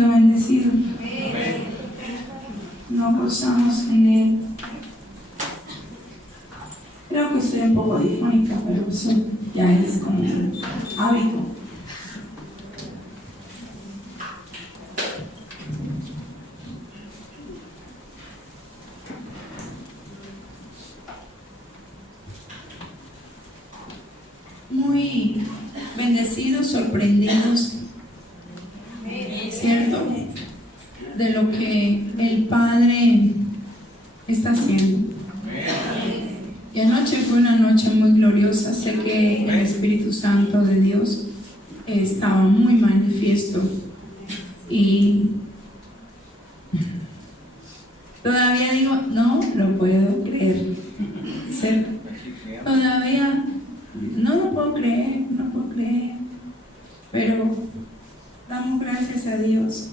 sido bendecido. Nos gozamos en Él. Creo que estoy un poco difónica, pero eso ya es como un hábito. Muy bendecidos, sorprendidos, ¿cierto? De lo que el Padre está haciendo. Y anoche fue una noche muy gloriosa. Sé que el Espíritu Santo de Dios estaba muy manifiesto y todavía digo, no lo puedo creer, ¿cierto? Todavía no lo puedo creer, pero damos gracias a Dios.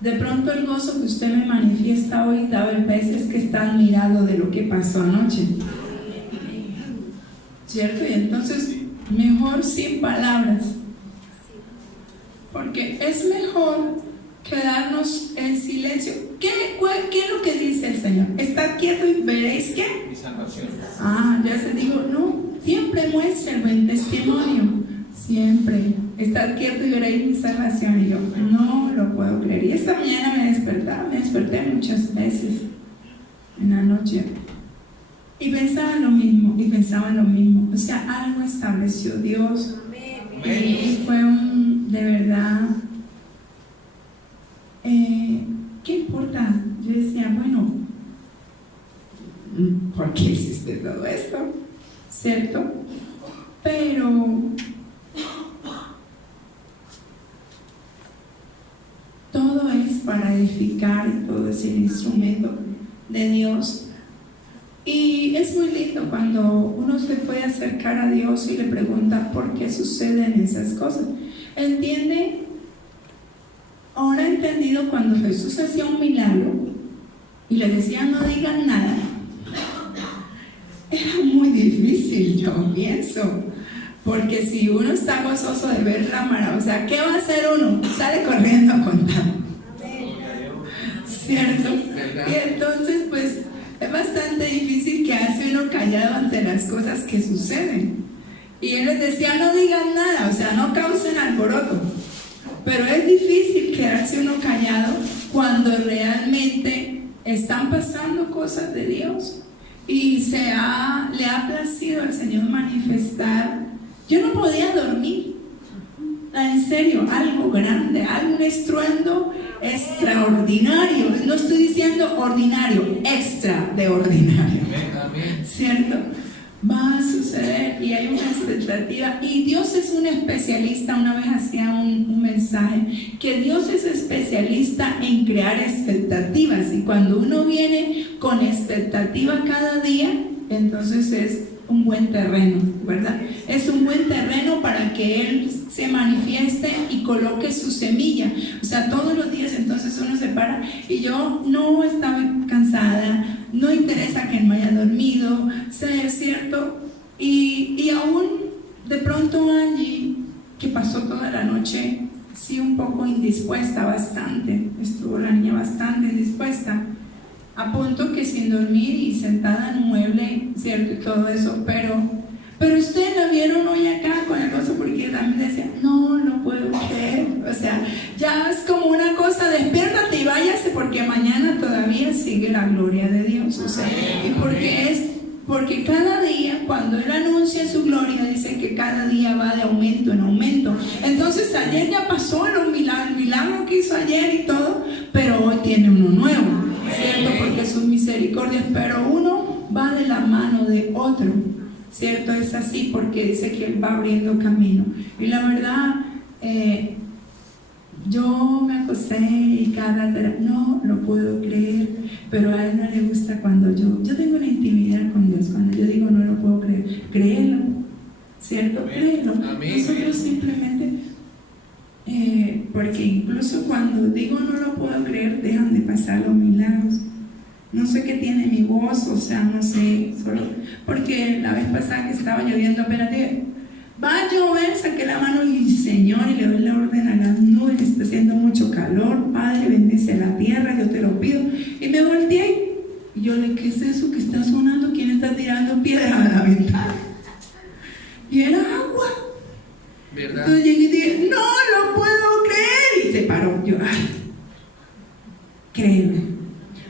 De pronto el gozo que usted me manifiesta hoy, tal vez es que está admirado de lo que pasó anoche, ¿cierto? Y entonces mejor sin palabras, porque es mejor quedarnos en silencio. ¿Qué es lo que dice el Señor? Estad quieto y veréis ¿qué? Mi salvación. Ya se digo, no, siempre muestra el buen testimonio, siempre. Estad quieto y veréis mi salvación. Y yo no lo puedo creer. Y esta mañana me desperté muchas veces en la noche y pensaba en lo mismo, o sea, algo estableció Dios. Y fue de verdad, ¿qué importa? Yo decía, bueno, ¿por qué hiciste todo esto? ¿Cierto? Pero todo es para edificar y todo es el instrumento de Dios. Y es muy lindo cuando uno se puede acercar a Dios y le pregunta por qué suceden esas cosas. ¿Entiende? Ahora he entendido cuando Jesús hacía un milagro y le decía no digan nada. Era muy difícil, yo pienso. Porque si uno está gozoso de ver la maravilla, o sea, ¿qué va a hacer uno? Sale corriendo a contar, ¿cierto? Y entonces pues es bastante difícil quedarse uno callado ante las cosas que suceden. Y él les decía no digan nada, o sea, no causen alboroto. Pero es difícil quedarse uno callado cuando realmente están pasando cosas de Dios y le ha placido al Señor manifestar. Yo no podía dormir, en serio, algo grande, algún estruendo extraordinario. No estoy diciendo ordinario, extra de ordinario, ¿cierto? Va a suceder y hay una expectativa. Y Dios es un especialista. Una vez hacía un mensaje que Dios es especialista en crear expectativas, y cuando uno viene con expectativa cada día, entonces es un buen terreno, ¿verdad? Es un buen terreno para que Él se manifieste y coloque su semilla. O sea, todos los días entonces uno se para y yo no estaba cansada, no interesa que no haya dormido, ser cierto, y aún de pronto Angie, que pasó toda la noche, sí, un poco indispuesta, bastante, estuvo la niña bastante indispuesta, a punto que sin dormir y sentada en un mueble, cierto, y todo eso, pero ustedes la vieron hoy acá con el gozo, porque también decía, no puedo creer, o sea, ya es como una cosa, despiértate y váyase, porque mañana todavía sigue la gloria de Dios, o sea, y porque cada día, cuando Él anuncia su gloria, dice que cada día va de aumento en aumento. Entonces ayer ya pasó el milagro que hizo ayer y todo, pero hoy tiene uno nuevo, ¿cierto? Porque sus misericordias, pero uno va de la mano de otro, ¿cierto? Es así, porque dice que Él va abriendo camino. Y la verdad, yo me acosté y no lo puedo creer, pero a Él no le gusta cuando yo tengo una intimidad con Dios, cuando yo digo no lo puedo creer, créelo, ¿cierto? Créelo. Nosotros simplemente, porque incluso cuando digo no lo puedo creer, dejan de pasar los milagros. No sé qué tiene mi voz, o sea, no sé, solo porque la vez pasada que estaba lloviendo, apenas dije, va a llover, saqué la mano y Señor, y le doy la orden a las nubes, está haciendo mucho calor. estremece la tierra, yo te lo pido. Y me volteé. Y yo le, ¿qué es eso que está sonando? ¿Quién está tirando piedras a la ventana? Y era agua. ¿Verdad? Entonces llegué y dije, no lo puedo creer. Y se paró. Yo, ay, créeme.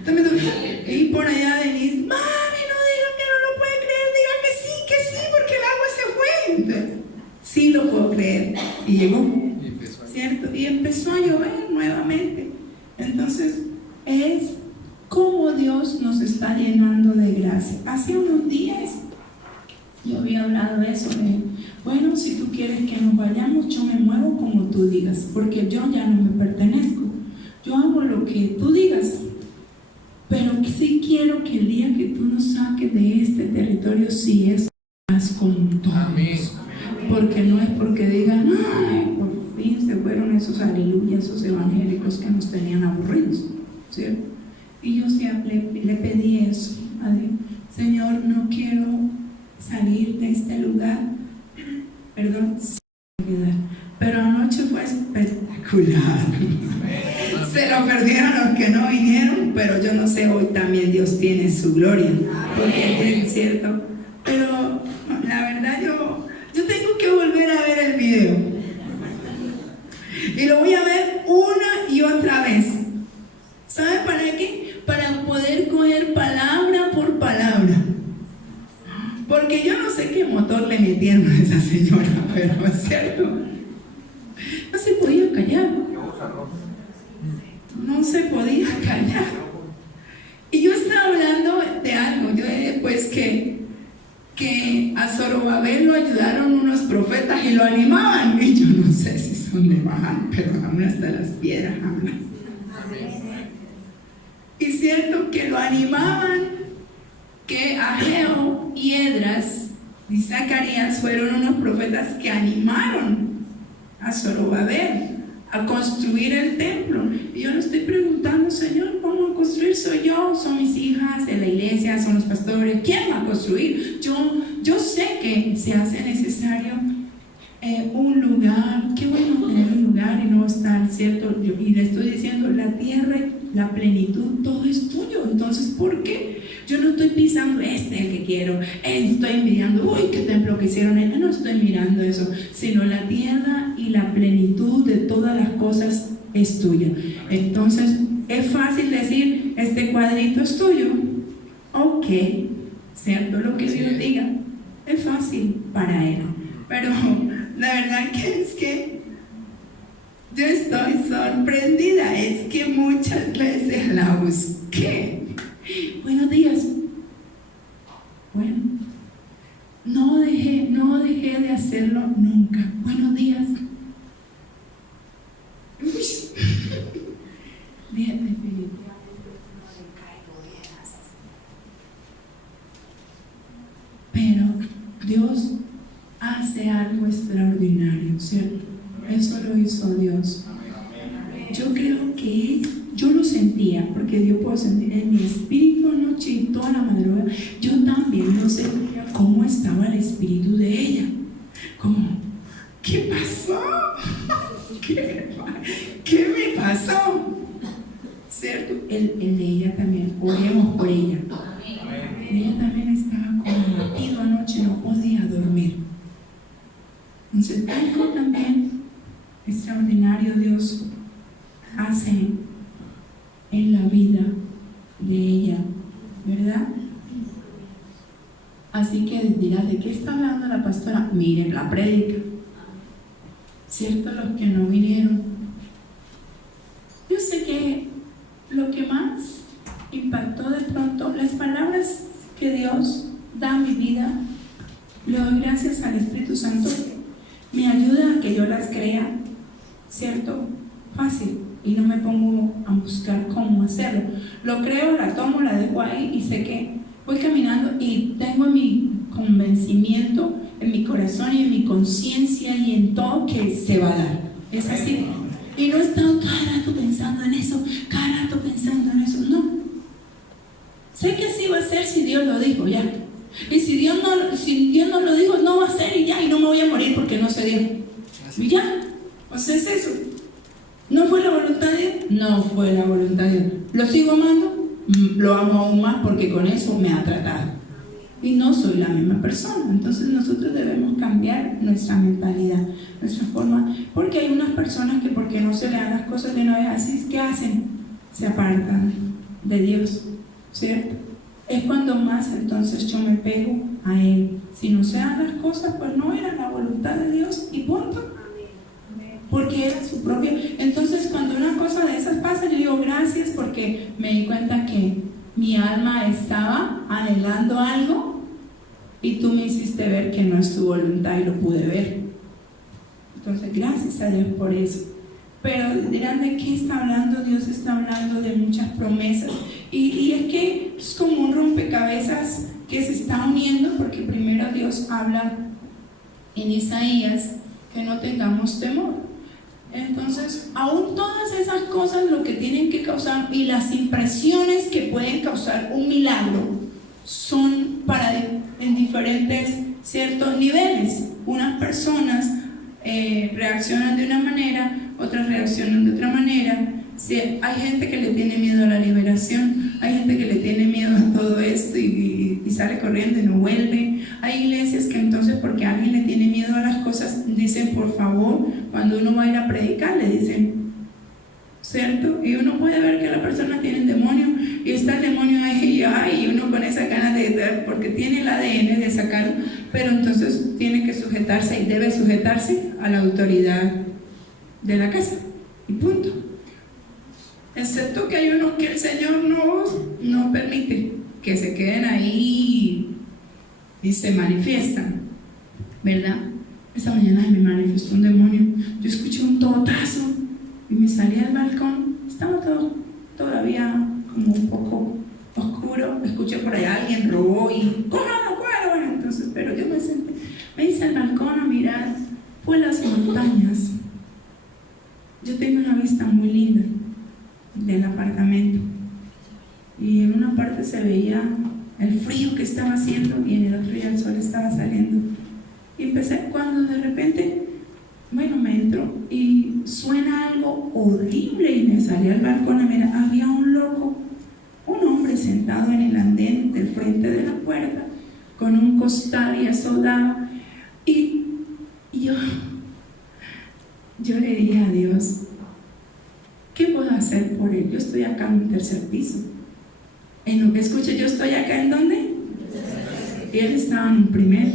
Entonces, y por allá Denise, mami, no diga que no lo puede creer, diga que sí, porque el agua se fue. Entonces, sí lo puedo creer. Y llegó, ¿cierto? Y empezó a llover nuevamente. Entonces, es como Dios nos está llenando de gracia. Hace unos días yo había hablado de eso, de, bueno, si tú quieres que nos vayamos, yo me muevo como tú digas, porque yo ya no me pertenezco. Yo hago lo que tú digas. Pero sí quiero que el día que tú nos saques de este territorio, sí es más con todos. Amén. Porque no es porque digan, ay, por fin se fueron esos aleluyas, esos evangélicos que nos tenían aburridos, ¿cierto? Y yo siempre le pedí eso a Dios. Señor, no quiero salir de este lugar, perdón, pero anoche fue espectacular. Se lo perdieron los que no vinieron, pero yo no sé, hoy también Dios tiene su gloria, porque es cierto. Pero la verdad yo tengo que volver a ver el video. Y lo voy a ver una y otra vez. ¿Sabe para qué? Para poder coger palabra por palabra. Porque yo no sé qué motor le metieron a esa señora, pero es cierto. No se podía callar. No se podía callar. Y yo estaba hablando de algo. Yo dije, pues que a Zorobabel lo ayudaron unos profetas y lo animaban. Y yo no sé si son de Baal, pero aún hasta las piedras hablan. Y cierto que lo animaban, que Ageo y Edras y Zacarías fueron unos profetas que animaron a Zorobabel a construir el templo. Y yo le estoy preguntando, Señor, ¿cómo a construir? Soy yo, son mis hijas de la iglesia, son los pastores. ¿Quién va a construir? Yo sé que se hace necesario un lugar. Qué bueno tener un lugar y no estar, ¿cierto? Y le estoy diciendo, la tierra, la plenitud, todo es tuyo. Entonces, ¿por qué? Yo no estoy pisando el que quiero, estoy mirando, uy, qué templo que hicieron, no estoy mirando eso, sino la tierra y la plenitud de todas las cosas es tuya. Entonces, es fácil decir, este cuadrito es tuyo, ok, ¿cierto? Lo que Dios diga, es fácil para Él, pero la verdad que es que yo estoy sorprendida, es que muchas veces la busqué. Buenos días. Bueno, no dejé de hacerlo nunca. Buenos días. Dígate, Felipe. Pero Dios hace algo extraordinario, ¿cierto? Eso lo hizo Dios. Yo creo que yo lo sentía, porque Dios puedo sentir en mi espíritu anoche y toda la madrugada. Yo también lo sentía cómo estaba el espíritu de ella. Como, ¿qué pasó? ¿Qué me pasó? ¿Cierto? El de ella también, oremos por ella. Ella también estaba como abatido anoche, no podía dormir. Entonces, algo también extraordinario Dios hace en la vida de ella, ¿verdad? Así que dirás, ¿de qué está hablando la pastora? Miren la prédica, ¿cierto? Los que no vinieron. Yo sé que lo que más impactó de pronto, las palabras que Dios da a mi vida, le doy gracias al Espíritu Santo, me ayuda a que yo las crea, ¿cierto? Fácil. Y no me pongo a buscar cómo hacerlo. Lo creo, la tomo, la dejo ahí y sé que voy caminando y tengo en mi convencimiento, en mi corazón y en mi conciencia y en todo que se va a dar. Es así. Y no he estado cada rato pensando en eso, cada rato pensando en eso. No. Sé que así va a ser si Dios lo dijo ya. Y si Dios no lo dijo, no va a ser y ya. Y no me voy a morir porque no se dio. Y ya. O sea, es eso. No fue la voluntad de Dios, no fue la voluntad de Dios. ¿Lo sigo amando? Lo amo aún más porque con eso me ha tratado. Y no soy la misma persona. Entonces nosotros debemos cambiar nuestra mentalidad, nuestra forma, porque hay unas personas que porque no se le dan las cosas de una vez así, ¿qué hacen? Se apartan de Dios, ¿cierto? Es cuando más entonces yo me pego a Él. Si no se dan las cosas, pues no era la voluntad de Dios y punto. Porque era su propio. Entonces cuando una cosa de esas pasa, yo digo gracias porque me di cuenta que mi alma estaba anhelando algo y tú me hiciste ver que no es tu voluntad y lo pude ver. Entonces gracias a Dios por eso. Pero dirán, ¿de qué está hablando? Dios está hablando de muchas promesas y es que es como un rompecabezas que se está uniendo, porque primero Dios habla en Isaías que no tengamos temor. Entonces, aún todas esas cosas lo que tienen que causar y las impresiones que pueden causar un milagro son en diferentes ciertos niveles. Unas personas reaccionan de una manera, otras reaccionan de otra manera. Sí, hay gente que le tiene miedo a la liberación, hay gente que le tiene miedo a todo esto y sale corriendo y no vuelve. Hay iglesias que entonces porque alguien le tiene miedo a las cosas dicen por favor, cuando uno va a ir a predicar le dicen, ¿cierto? Y uno puede ver que la persona tiene el demonio y está el demonio ahí y uno con esa ganas de porque tiene el ADN de sacarlo, pero entonces tiene que sujetarse y debe sujetarse a la autoridad de la casa y punto. Excepto que hay unos que el Señor no permite que se queden ahí y se manifiestan, ¿verdad? Esta mañana me manifestó un demonio. Yo escuché un totazo y me salí al balcón. Estaba todo todavía como un poco oscuro. Escuché por allá alguien robó y ¡cójalo, cójalo! Bueno, entonces, pero yo me senté, me hice al balcón a mirar. Fue las montañas. Yo tengo una vista muy linda del apartamento y en una parte se veía el frío que estaba haciendo y en el otro día el sol estaba saliendo y empecé cuando de repente me entro y suena algo horrible y me salí al balcón a mirar. Había un loco, un hombre sentado en el andén del frente de la puerta con un costal y eso daba y yo le dije a Dios, ¿qué puedo hacer por él? Yo estoy acá en un tercer piso. En lo que escuché, yo estoy acá ¿en dónde? Y él estaba en un primer.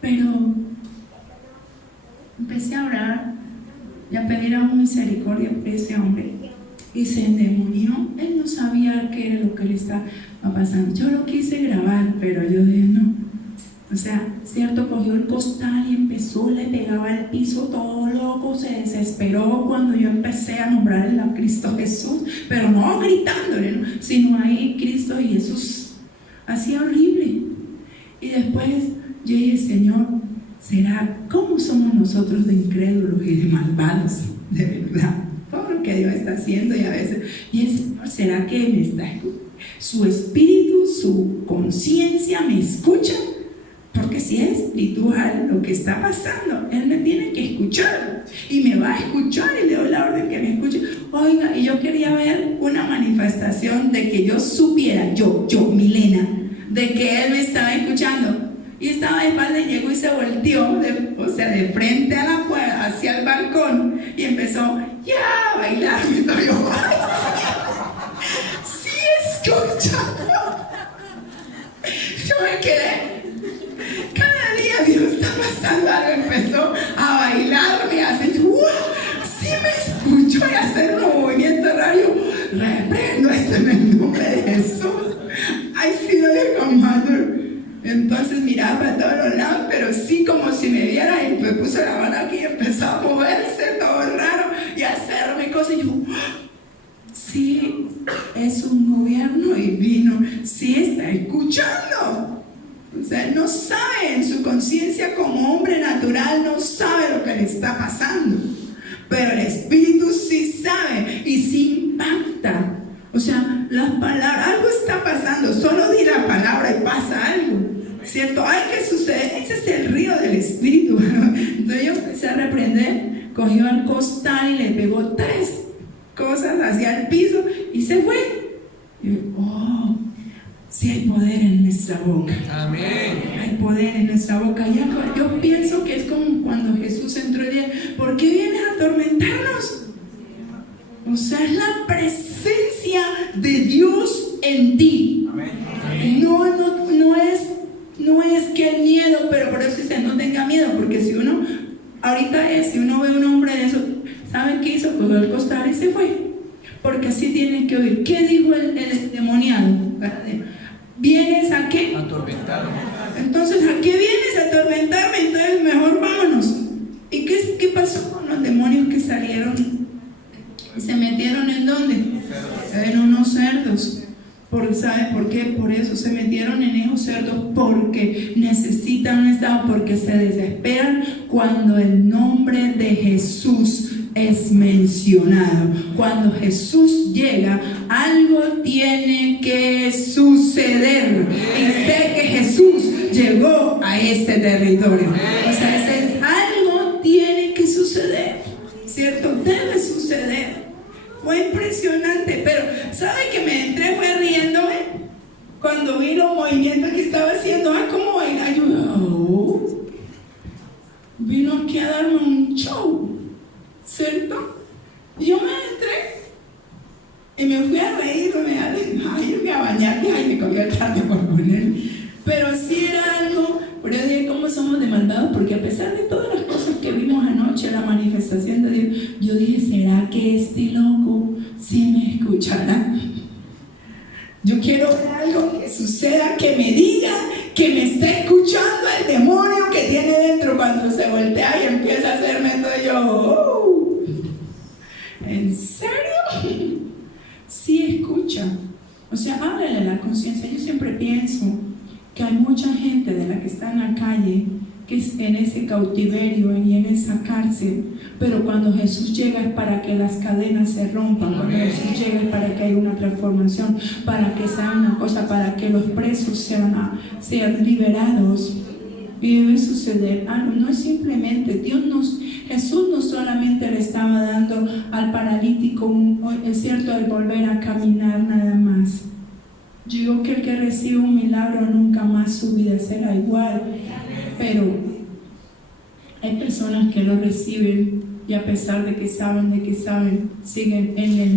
Pero empecé a orar y a pedir a un misericordia por ese hombre. Y se endemonió. Él no sabía qué era lo que le estaba pasando. Yo lo quise grabar, pero yo dije no. O sea, cierto, cogió el costal y empezó, le pegaba al piso todo loco, se desesperó cuando yo empecé a nombrarle a Cristo Jesús, pero no gritándole, ¿no? Sino ahí Cristo y Jesús. Hacía horrible. Y después yo dije, Señor, ¿será cómo somos nosotros de incrédulos y de malvados? De verdad, todo lo que Dios está haciendo y a veces, y el Señor, ¿será que me está escuchando? Su espíritu, su conciencia me escucha. Porque si es espiritual lo que está pasando, Él me tiene que escuchar y me va a escuchar y le doy la orden que me escuche. Oiga, y yo quería ver una manifestación de que yo supiera, yo, Milena, de que Él me estaba escuchando. Y estaba de espalda y llegó y se volteó, de frente a la puerta, hacia el balcón y empezó ya a bailar. Y yo, ¡ay, sí escuchando! Yo me quedé. Cada día Dios está pasando algo, empezó a bailarme, a hacer, sí me escucho y a hacer un movimiento raro. Reprendo esto en el nombre de Jesús. Ay, sí lo dejo, madre. Entonces miraba para todos los lados, pero sí como si me viera y me puso la mano aquí y empezó a moverse todo raro y a hacerme cosas. Y yo, sí, es un gobierno divino, sí está escuchando. O sea, no sabe, en su conciencia como hombre natural no sabe lo que le está pasando, pero el Espíritu sí sabe y sí impacta. O sea, las palabras, algo está pasando, solo di la palabra y pasa algo, ¿cierto? Hay que suceder, ese es el río del Espíritu, ¿no? Entonces yo empecé a reprender, cogió el costal y le pegó 3 hacia el piso y se fue. Y yo, oh, sí hay poder en nuestra boca. Amén. Hay poder en nuestra boca. Yo pienso que es como cuando Jesús entró y dijo, ¿por qué vienes a atormentarnos? O sea, es la presencia de Dios en ti. Amén. No es que el miedo, pero por eso dice, no tenga miedo, porque si uno, si uno ve a un hombre de eso, ¿saben qué hizo? Cogió el costal y se fue. Porque así tiene que oír. ¿Qué dijo el demoniado? ¿Vienes a qué? Atormentarme. Entonces, ¿a qué vienes a atormentarme? Entonces, mejor vámonos. ¿Y qué pasó con los demonios que salieron? ¿Se metieron en dónde? En unos cerdos. ¿Sabe por qué? Por eso se metieron en esos cerdos, porque necesitan un estado, porque se desesperan cuando el nombre de Jesús es mencionado. Cuando Jesús llega, algo tiene que suceder. Y sé que Jesús llegó a este territorio. O sea, algo tiene que suceder, ¿cierto? Debe suceder. Fue impresionante, pero ¿sabe que me entré fue riéndome? Cuando vi los movimientos que estaba haciendo, ¿cómo bailar? Yo, vino aquí a darme un show, ¿cierto? Y yo me entré y me fui a reírme, a irme a bañar, y me cogí el traje por poner. Pero sí era algo, pero yo dije, ¿cómo somos demandados? Porque a pesar de todas las cosas que vimos anoche, la manifestación de Dios, yo dije, ¿será que este loco sí me escuchará? Yo quiero ver algo que suceda, que me diga que me está escuchando el demonio que tiene dentro. Cuando se voltea y empieza a hacerme todo, yo, ¿en serio? Sí escucha. O sea, háblale la conciencia. Yo siempre pienso que hay mucha gente de la que está en la calle, que es en ese cautiverio y en esa cárcel, pero cuando Jesús llega es para que las cadenas se rompan. Cuando Jesús llega es para que haya una transformación, para que sea una cosa, para que los presos sean liberados. Y debe suceder algo. No es simplemente Jesús no solamente le estaba dando al paralítico es cierto, el volver a caminar nada más. Yo digo que el que recibe un milagro nunca más su vida será igual. Pero hay personas que lo reciben y a pesar de que saben, siguen en el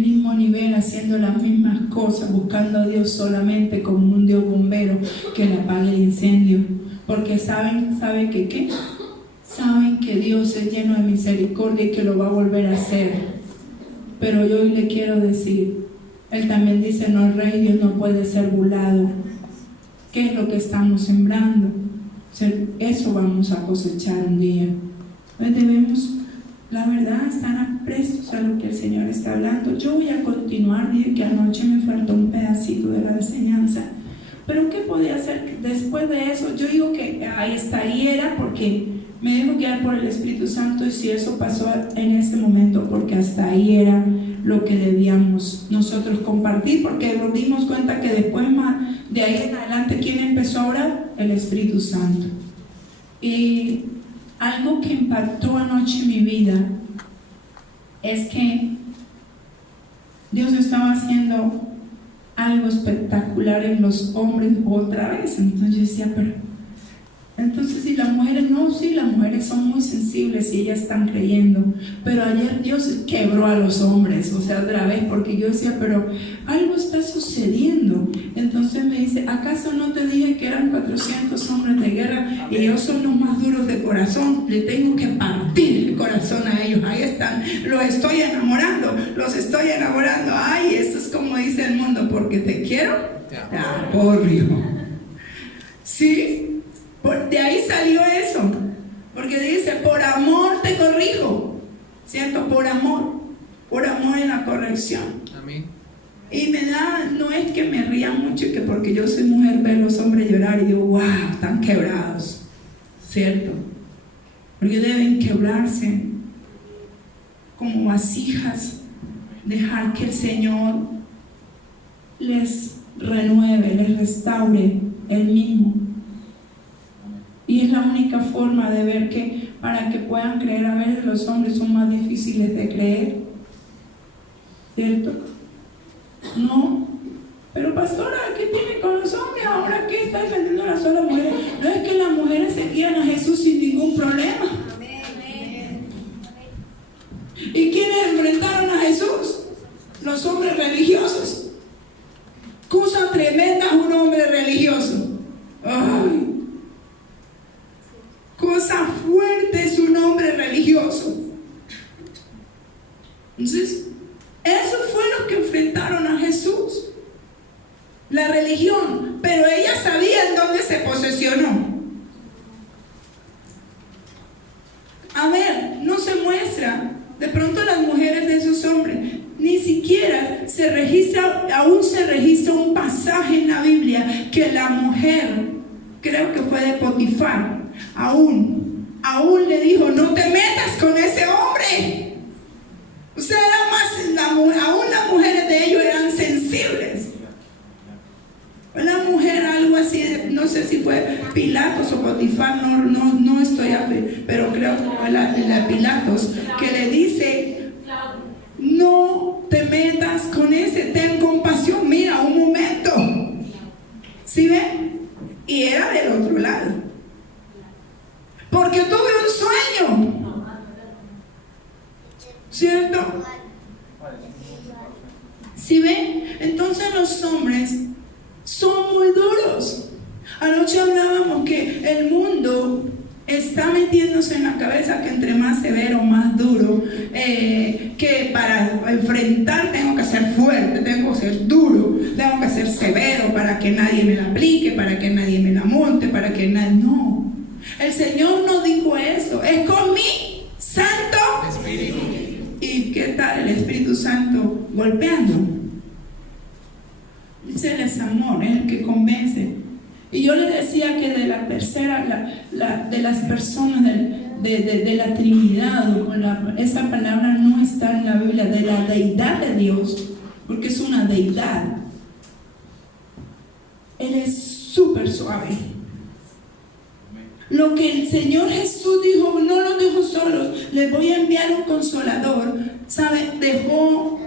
mismo nivel, haciendo las mismas cosas, buscando a Dios solamente como un Dios bombero que le apague el incendio. Porque saben que ¿qué? Saben que Dios es lleno de misericordia y que lo va a volver a hacer. Pero yo hoy le quiero decir, Él también dice, no, el rey Dios no puede ser burlado. ¿Qué es lo que estamos sembrando? O sea, eso vamos a cosechar un día. Entonces debemos, la verdad, estar prestos a lo que el Señor está hablando. Yo voy a continuar, dije que anoche me faltó un pedacito de la enseñanza. Pero ¿qué podía hacer después de eso? Yo digo que ahí estaría porque me dejo guiar por el Espíritu Santo, y si eso pasó en ese momento, porque hasta ahí era lo que debíamos nosotros compartir, porque nos dimos cuenta que después de ahí en adelante, ¿quién empezó a orar? El Espíritu Santo. Y algo que impactó anoche en mi vida es que Dios estaba haciendo algo espectacular en los hombres otra vez. Entonces yo decía, pero entonces si las mujeres, no, sí, las mujeres son muy sensibles y ellas están creyendo, pero ayer Dios quebró a los hombres, o sea, otra vez, porque yo decía, pero algo está sucediendo. Entonces me dice, ¿acaso no te dije que eran 400 hombres de guerra y ellos son los más duros de corazón? Le tengo que partir el corazón a ellos. Ahí están, los estoy enamorando. Ay, esto es como dice el mundo, porque te quiero, te aborro. ¿Sí? De ahí salió eso, porque dice, por amor te corrijo, ¿cierto? Por amor en la corrección. Amén. Y me da, no es que me ría mucho, que porque yo soy mujer ver los hombres llorar y digo, wow, están quebrados, ¿cierto? Porque deben quebrarse como vasijas, dejar que el Señor les renueve, les restaure Él mismo. Y es la única forma de ver que para que puedan creer, a veces los hombres son más difíciles de creer. ¿cierto? No. Pero pastora, ¿qué tiene con los hombres? ¿Ahora qué está defendiendo a las solas mujeres? No, es que las mujeres seguían a Jesús sin ningún problema. ¿Y quiénes enfrentaron a Jesús? Los hombres religiosos. Cosa tremenda es un hombre religioso. Ay. Cosa fuerte es un hombre religioso. Entonces, eso fue lo que enfrentaron a Jesús. La religión. Pero ella sabía en dónde se posesionó. A ver, no se muestra. De pronto las mujeres de esos hombres, ni siquiera se registra, aún se registra un pasaje en la Biblia que la mujer, creo que fue de Potifar, aún le dijo, no te metas con ese hombre. O sea, aún las mujeres de ellos eran sensibles. La mujer, algo así, no sé si fue Pilatos o Potifar, no estoy pero creo que fue la Pilatos, que le dice, no te metas con ese, ten compasión, mira, un momento. ¿Sí ven? Y era del otro lado. Porque tuve un sueño. ¿Cierto? ¿Sí ven? Entonces los hombres son muy duros. Anoche hablábamos que el mundo está metiéndose en la cabeza que entre más severo, más duro, que para enfrentar tengo que ser fuerte, tengo que ser duro, tengo que ser severo para que nadie me la aplique, para que nadie me la monte, para que nadie... No, el Señor no dijo eso, es con mi Santo Espíritu. ¿Y qué tal el Espíritu Santo golpeando? Dice, Él es amor, es el que convence. Y yo le decía que de la tercera, de las personas de la Trinidad, esa palabra no está en la Biblia, de la deidad de Dios, porque es una deidad. Él es súper suave. Lo que el Señor Jesús dijo, no los dejo solos, les voy a enviar un consolador. ¿Sabe? Dejó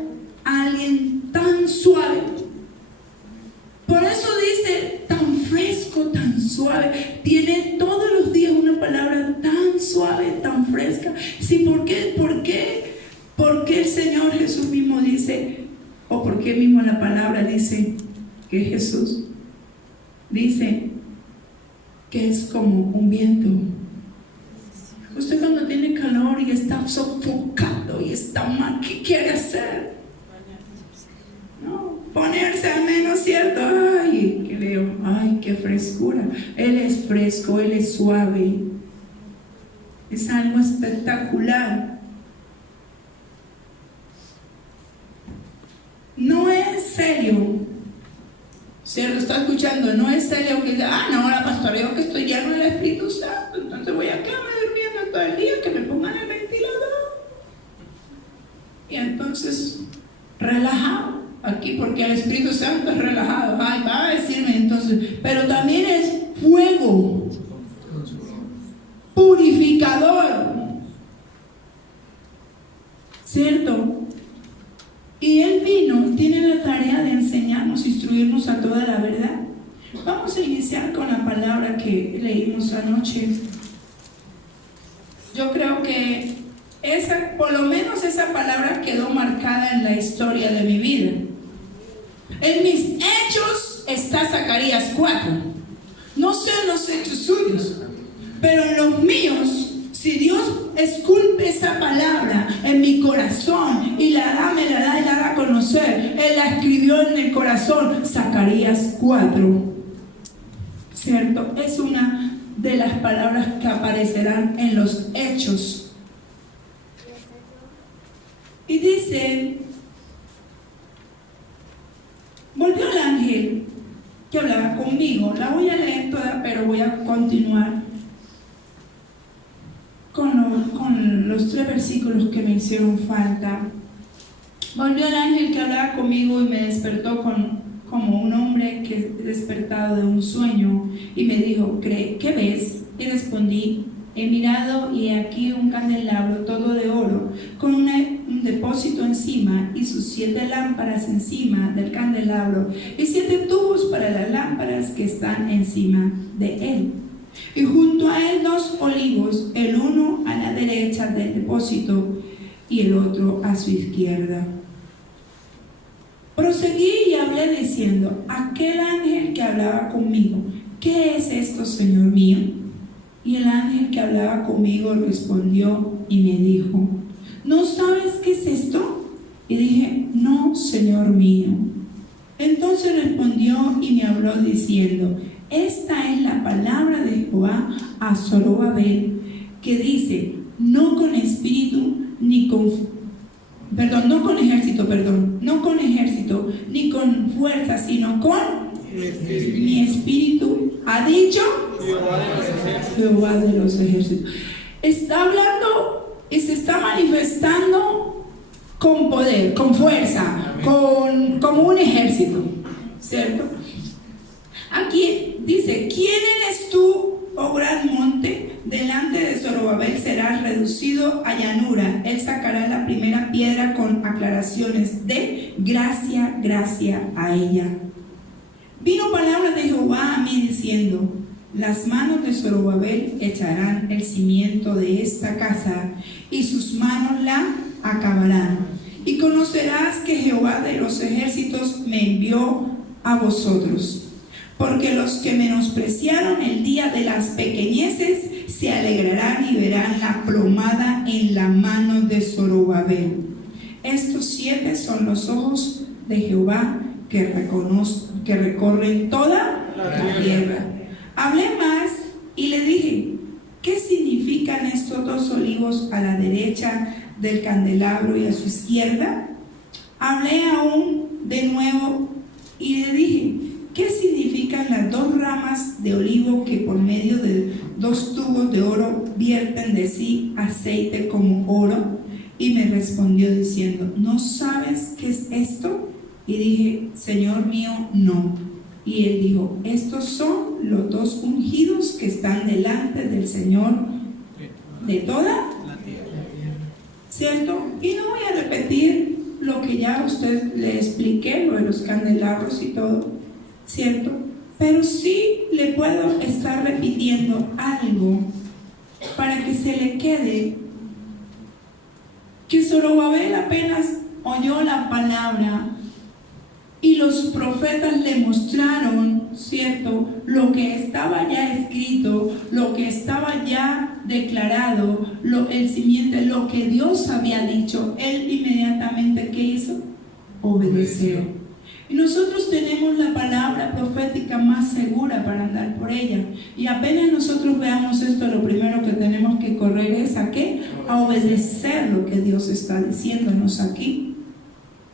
a alguien tan suave. Por eso dice, tan fresco, tan suave. Tiene todos los días una palabra tan suave, tan fresca. Sí, ¿por qué? ¿Por qué el Señor Jesús mismo dice, o por qué mismo la palabra dice que Jesús dice que es como un viento? Usted cuando tiene calor y está sofocado y está mal, ¿qué quiere hacer? No, ponerse al menos, ¿cierto? Ay, que veo, ay, qué frescura. Él es fresco, Él es suave. Es algo espectacular. No es serio. ¿Cierto? Está escuchando, no es serio que diga, no, la pastora, yo que estoy lleno del Espíritu Santo, entonces voy a quedarme durmiendo todo el día, que me pongan el ventilador. Y entonces, relajado. Aquí porque el Espíritu Santo es relajado. Ay, va a decirme entonces, pero también es fuego, purificador, ¿cierto? Y Él vino, tiene la tarea de enseñarnos, instruirnos a toda la verdad. Vamos a iniciar con la palabra que leímos anoche. Yo creo que por lo menos esa palabra quedó marcada en la historia de mi vida. En mis hechos está Zacarías 4. No sé en los hechos suyos, pero en los míos, si Dios esculpe esa palabra en mi corazón y me la da y la da a conocer, Él la escribió en el corazón, Zacarías 4. ¿Cierto? Es una de las palabras que aparecerán en los hechos. Y dice, volvió el ángel que hablaba conmigo. La voy a leer toda, pero voy a continuar con los 3 versículos que me hicieron falta. Volvió el ángel que hablaba conmigo y me despertó como un hombre que despertado de un sueño, y me dijo, ¿qué ves? Y respondí, he mirado y he aquí un candelabro todo de oro, con una un depósito encima y sus 7 lámparas encima del candelabro y 7 tubos para las lámparas que están encima de él. Y junto a él 2 olivos, el uno a la derecha del depósito y el otro a su izquierda. Proseguí y hablé diciendo: aquel ángel que hablaba conmigo, ¿qué es esto, Señor mío? Y el ángel que hablaba conmigo respondió y me dijo: ¿no sabes qué es esto? Y dije: no, Señor mío. Entonces respondió y me habló diciendo: esta es la palabra de Jehová a Zorobabel, que dice: no con ejército, ni con fuerza, sino con mi espíritu, ha dicho Jehová de los ejércitos. Está hablando y se está manifestando con poder, con fuerza, como un ejército, ¿cierto? Aquí dice: ¿quién eres tú, oh gran monte? Delante de Zorobabel serás reducido a llanura. Él sacará la primera piedra con aclaraciones de gracia, gracia a ella. Vino palabra de Jehová a mí diciendo: las manos de Zorobabel echarán el cimiento de esta casa y sus manos la acabarán. Y conocerás que Jehová de los ejércitos me envió a vosotros. Porque los que menospreciaron el día de las pequeñeces se alegrarán y verán la plomada en la mano de Zorobabel. Estos 7 son los ojos de Jehová que recorren toda la tierra. Hablé más y le dije: ¿qué significan estos 2 olivos a la derecha del candelabro y a su izquierda? Hablé aún de nuevo y le dije: ¿qué significan las 2 ramas de olivo que por medio de 2 tubos de oro vierten de sí aceite como oro? Y me respondió diciendo: ¿no sabes qué es esto? Y dije: Señor mío, no. Y él dijo: estos son los 2 ungidos que están delante del Señor de toda la tierra. ¿Cierto? Y no voy a repetir lo que ya a usted le expliqué, lo de los candelabros y todo, ¿cierto? Pero sí le puedo estar repitiendo algo para que se le quede, que Zorobabel apenas oyó la palabra y los profetas le mostraron, ¿cierto?, lo que estaba ya escrito, lo que estaba ya declarado, el simiente, lo que Dios había dicho. Él inmediatamente, ¿qué hizo? Obedeció. Y nosotros tenemos la palabra profética más segura para andar por ella. Y apenas nosotros veamos esto, lo primero que tenemos que correr es ¿a qué? A obedecer lo que Dios está diciéndonos aquí.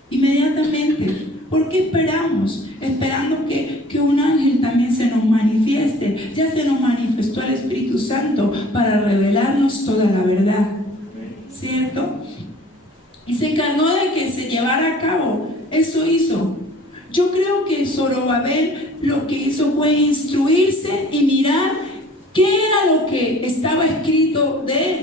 Inmediatamente. ¿Por qué esperamos? Esperando que un ángel también se nos manifieste. Ya se nos manifestó el Espíritu Santo para revelarnos toda la verdad, ¿cierto? Y se encargó de que se llevara a cabo. Eso hizo. Yo creo que Zorobabel lo que hizo fue instruirse y mirar qué era lo que estaba escrito de él.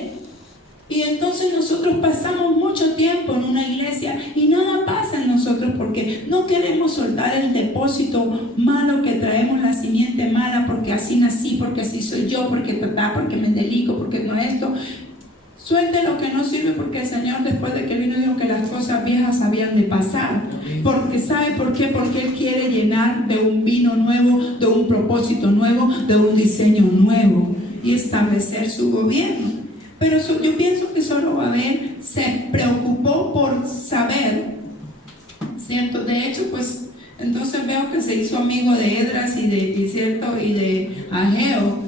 Y entonces nosotros pasamos mucho tiempo en una iglesia y nada pasa en nosotros porque no queremos soltar el depósito malo que traemos, la simiente mala, porque así nací, porque así soy yo, porque porque me delico, porque no esto. Suelte lo que no sirve, porque el Señor, después de que vino, dijo que las cosas viejas habían de pasar. Porque ¿sabe por qué? Porque Él quiere llenar de un vino nuevo, de un propósito nuevo, de un diseño nuevo y establecer su gobierno. Pero yo pienso que Zorobabel se preocupó por saber, ¿cierto? De hecho, pues, entonces veo que se hizo amigo de Esdras y de Ageo,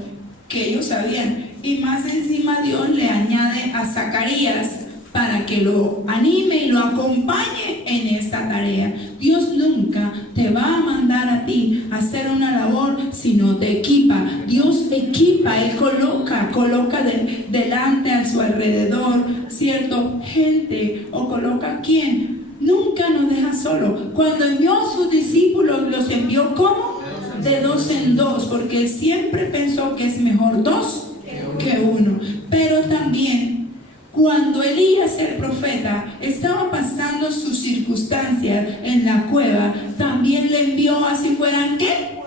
que ellos sabían. Y más encima Dios le añade a Zacarías para que lo anime y lo acompañe en esta tarea. Dios nunca te va a mandar a ti a hacer una labor si no te equipa. Dios equipa, Él coloca delante a su alrededor, ¿cierto? Gente, o coloca ¿quién? Nunca nos deja solo. Cuando envió a sus discípulos, los envió ¿cómo? De 2 en 2, porque Él siempre pensó que es mejor 2 que 1. Pero también Cuando Elías, el profeta, estaba pasando sus circunstancias en la cueva, también le envió así fueran ¿qué?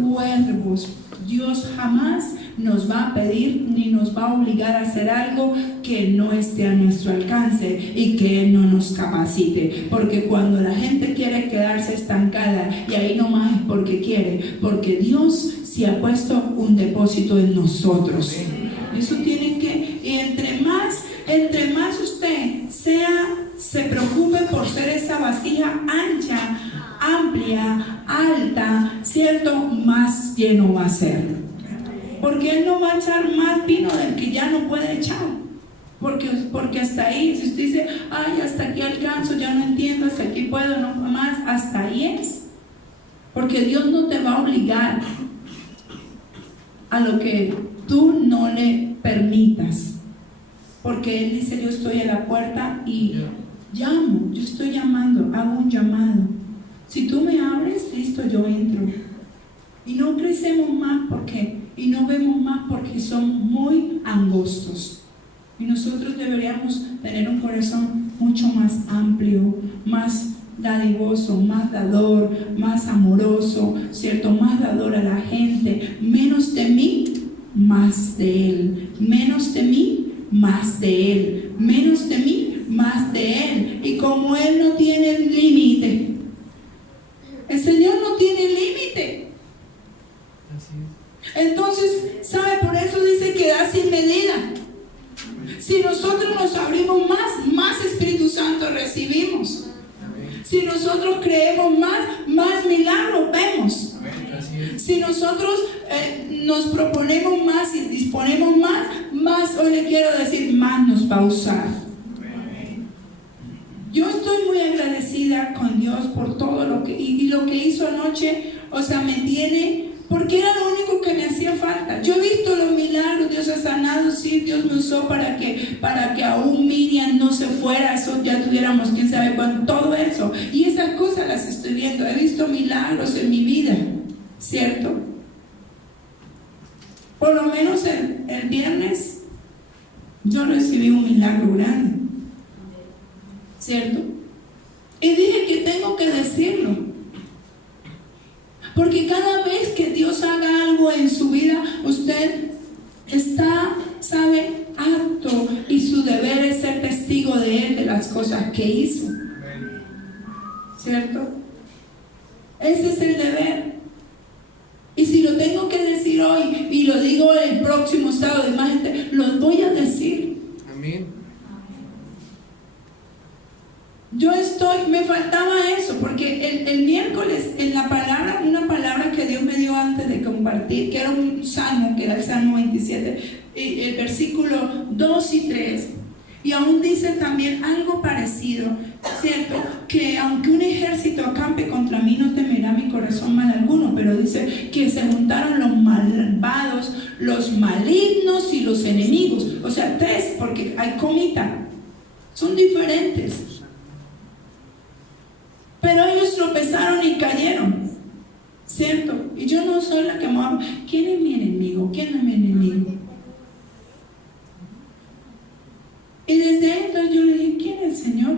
Cuervos. Dios jamás nos va a pedir ni nos va a obligar a hacer algo que no esté a nuestro alcance y que Él no nos capacite, porque cuando la gente quiere quedarse estancada y ahí nomás es porque quiere, porque Dios se ha puesto un depósito en nosotros. Eso tiene que, y entre más usted se preocupe por ser esa vasija ancha, amplia, alta, ¿cierto? Más lleno va a ser. Porque Él no va a echar más vino del que ya no puede echar. Porque hasta ahí, si usted dice, ay, hasta aquí alcanzo, ya no entiendo, hasta aquí puedo, no más, hasta ahí es. Porque Dios no te va a obligar a lo que tú no le permitas. Porque Él dice, yo estoy a la puerta y llamo, yo estoy llamando, hago un llamado. Si tú me abres, listo, yo entro. Y no crecemos más porque, y no vemos más porque son muy angostos. Y nosotros deberíamos tener un corazón mucho más amplio, más dadivoso, más dador, más amoroso, ¿cierto? Más dador a la gente. Menos de mí, más de Él. Menos de mí, más de Él. Menos de mí, más de Él. Y como Él no tiene límite, el Señor no tiene límite. Entonces, ¿sabe? Por eso dice que da sin medida. Si nosotros nos abrimos más Espíritu Santo recibimos. Si nosotros creemos más milagros vemos. Si nosotros nos proponemos más y disponemos más, hoy le quiero decir, más nos va a usar. Yo estoy muy agradecida con Dios por todo lo que, y lo que hizo anoche, o sea, me tiene, porque era lo único que me hacía falta. Yo he visto los milagros, Dios ha sanado, sí, Dios me usó para que aún Miriam no se fuera, eso ya tuviéramos quién sabe cuánto, todo eso. Y esas cosas las estoy viendo, he visto milagros en mi vida, ¿cierto? Por lo menos el viernes yo recibí un milagro grande, ¿cierto? Y dije que tengo que decirlo, porque cada vez que Dios haga algo en su vida, usted está, sabe, apto, y su deber es ser testigo de Él, de las cosas que hizo, ¿cierto? Ese es el deber. Y si lo tengo que decir hoy y lo digo el próximo sábado, y más gente, lo voy a decir. Amén. Me faltaba eso, porque el miércoles en la palabra, una palabra que Dios me dio antes de compartir, que era un salmo, que era el Salmo 27, el versículo 2 y 3, y aún dice también algo parecido, ¿cierto? Que aunque un ejército acampe contra mí, no temerá mi corazón mal alguno, pero dice que se juntaron los malvados, los malignos y los enemigos, o sea, tres, porque hay comita, son diferentes. Pero ellos tropezaron y cayeron, ¿cierto? Y yo no soy la que me habla. ¿Quién es mi enemigo? ¿Quién es mi enemigo? Y desde entonces yo le dije, ¿quién es el Señor?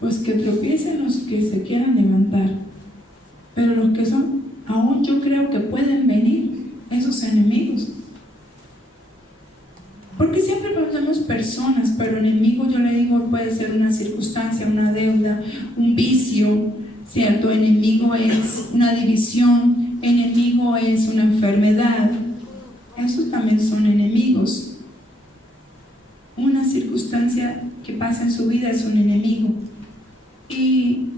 Pues que tropiecen los que se quieran levantar. Pero los que son, aún yo creo que pueden venir esos enemigos. Porque siempre ponemos personas, pero enemigo, yo le digo, puede ser una circunstancia, una deuda, un vicio, ¿cierto? Enemigo es una división, enemigo es una enfermedad. Esos también son enemigos. Una circunstancia que pasa en su vida es un enemigo. Y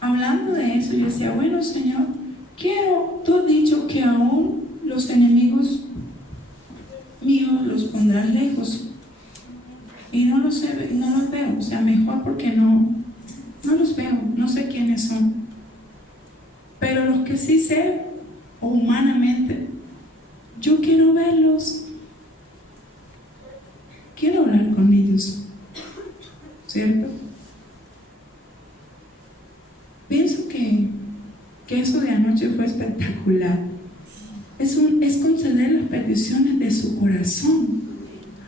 hablando de eso, yo decía, bueno, Señor, tú has dicho que aún los enemigos míos los pondrás lejos, y no los veo, o sea, mejor porque no los veo, no sé quiénes son, pero los que sí sé, o humanamente, yo quiero verlos, quiero hablar con ellos, ¿cierto? Pienso que eso de anoche fue espectacular. Es conceder las peticiones de su corazón.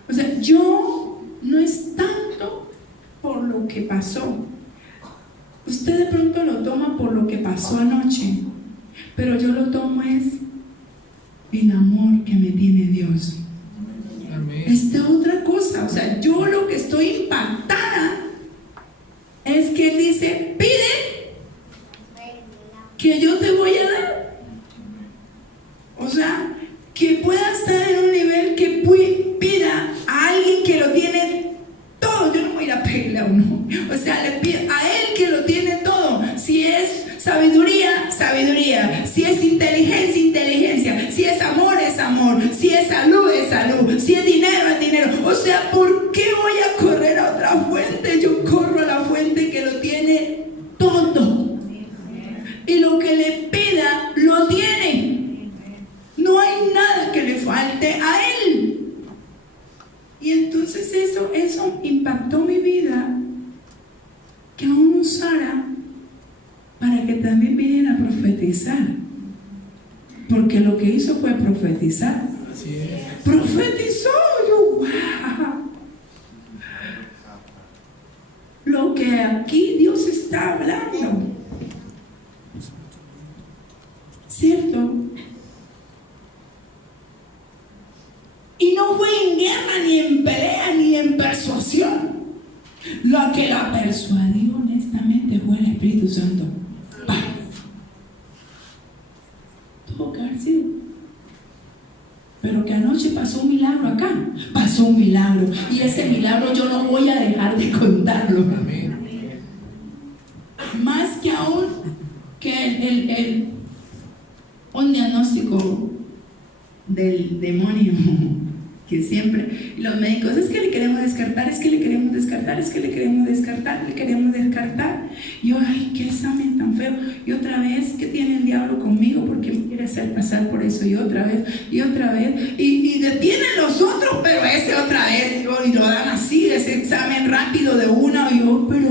O sea, yo no es tanto por lo que pasó. Usted de pronto lo toma por lo que pasó anoche, pero yo lo tomo es el amor que me tiene Dios. Amén. Esta otra cosa, o sea, yo lo que estoy impactada es que Él dice, pide que yo te voy a dar. O sea, que pueda estar en un nivel que pida a alguien que lo tiene todo. Yo no voy a ir a pedirle a uno. O sea, le pido a Él que lo tiene todo. Si es sabiduría, sabiduría. Si es inteligencia, inteligencia. Si es amor, es amor. Si es salud, es salud. Si es dinero, es dinero. O sea, ¿por qué voy a correr a otra fuente? Yo corro a la fuente que lo tiene todo. Y lo que le pida, lo tiene. No hay nada que le falte a Él. Y entonces eso impactó mi vida, que aún usara para que también viniera a profetizar. Porque lo que hizo fue profetizar. Así es. Profetizó. Yo, wow. Lo que aquí Dios está hablando. ¿Cierto? Y no fue en guerra, ni en pelea, ni en persuasión. Lo que la persuadió honestamente fue el Espíritu Santo. ¡Pah! Tuvo que haber sido. Pero que anoche pasó un milagro acá. Pasó un milagro. Y ese milagro yo no voy a dejar de contarlo. Amén. Más que aún que un diagnóstico del demonio que siempre los médicos es que le queremos descartar, es que le queremos descartar, es que le queremos descartar, le queremos descartar. Y yo, ay, qué examen tan feo. Y otra vez, ¿qué tiene el diablo conmigo? ¿Por qué me quiere hacer pasar por eso? Y otra vez, y otra vez. Y detienen los otros, pero ese otra vez. Y lo dan así, ese examen rápido de una. Y yo, pero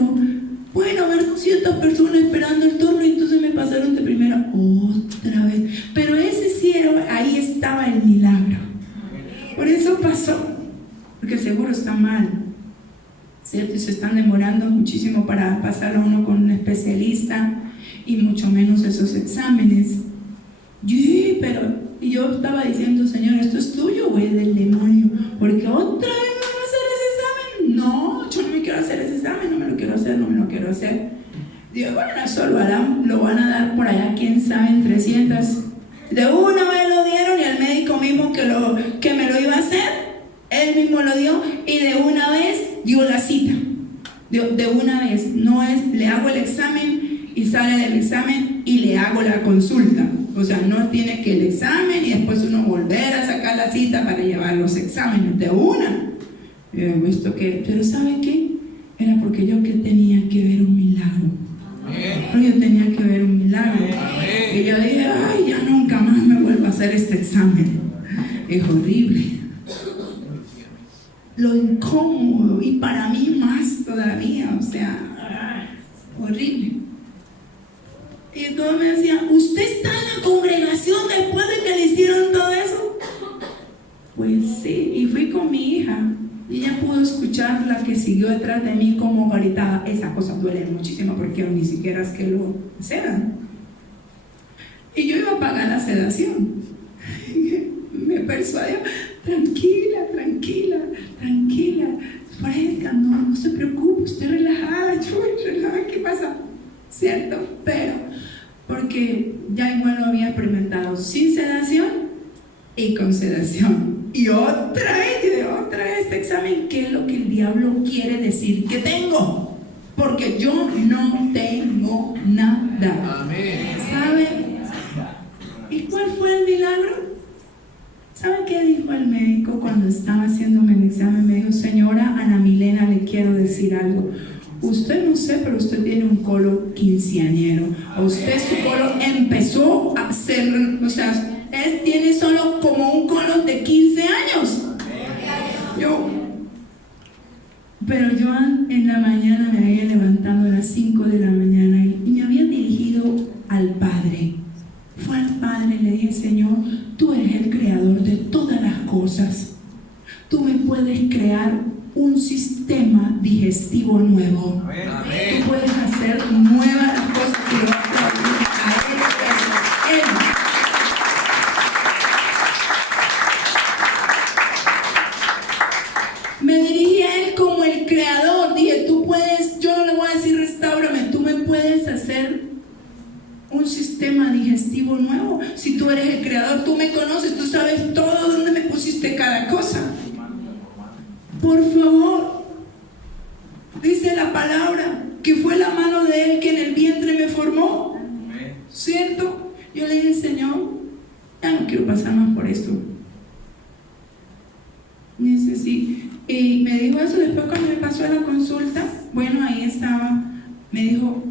bueno, haber 200 personas esperando el turno y entonces me pasaron de primera otra vez. Pero ese cielo, ahí estaba el milagro. Por eso pasó, porque seguro está mal, ¿cierto? Y se están demorando muchísimo para pasar a uno con un especialista y mucho menos esos exámenes. Y yo estaba diciendo, Señor, ¿esto es tuyo o es del demonio? Porque otra vez me van a hacer ese examen. No, yo no me quiero hacer ese examen, no me lo quiero hacer. Digo, bueno, eso lo van a dar por allá, quién sabe, en 300. De una vez lo dieron y el médico mismo que me lo iba a hacer, él mismo lo dio y de una vez dio la cita. De una vez, no es le hago el examen y sale del examen y le hago la consulta. O sea, no tiene que el examen y después uno volver a sacar la cita para llevar los exámenes de una. Pero ¿sabe qué? Era porque yo que tenía que ver un milagro. Yo tenía que ver un milagro. Y yo dije, ay, ya nunca más me vuelvo a hacer este examen. Es horrible. Lo incómodo, y para mí más todavía, o sea, horrible. Y todos me decían, ¿usted está en la congregación después de que le hicieron todo eso? Pues sí, y fui con mi hija. Y ella pudo escuchar la que siguió detrás de mí como gritaba. Esa cosa duele muchísimo porque ni siquiera es que lo sedan. Y yo iba a pagar la sedación. Me persuadió, tranquila, fresca, no se preocupe, usted relajada, relajada, ¿qué pasa? ¿Cierto? Pero, porque ya igual lo había experimentado sin sedación y con sedación. Y otra vez este examen, ¿qué es lo que el diablo quiere decir que tengo? Porque yo no tengo nada. Amén. ¿Sabe? ¿Y cuál fue el milagro? ¿Sabe qué dijo el médico cuando estaba haciéndome el examen? Me dijo, señora Ana Milena, le quiero decir algo. Usted no sé, pero usted tiene un colon quinceañero. Usted su colon empezó a ser, o sea, él tiene solo como un colon de 15 años. Pero yo en la mañana me había levantado a las 5 de la mañana y me había dirigido al Padre. Fue al Padre y le dije, Señor, tú eres el creador de todas las cosas. Tú me puedes crear un sistema digestivo nuevo. Amén. Tú puedes hacer nuevas las cosas que lo vas a abrir a Él. Me dirigí a Él como el creador. Dije, tú puedes, yo no le voy a decir restáurame, tú me puedes hacer un sistema digestivo nuevo. Si tú eres el creador, tú me conoces, tú sabes todo dónde me pusiste cada cosa. Por favor, dice la palabra que fue la mano de Él que en el vientre me formó, ¿cierto? Yo le dije, Señor, ya no quiero pasar más por esto. Me dice, sí. Y me dijo eso después cuando me pasó a la consulta. Bueno, ahí estaba. Me dijo,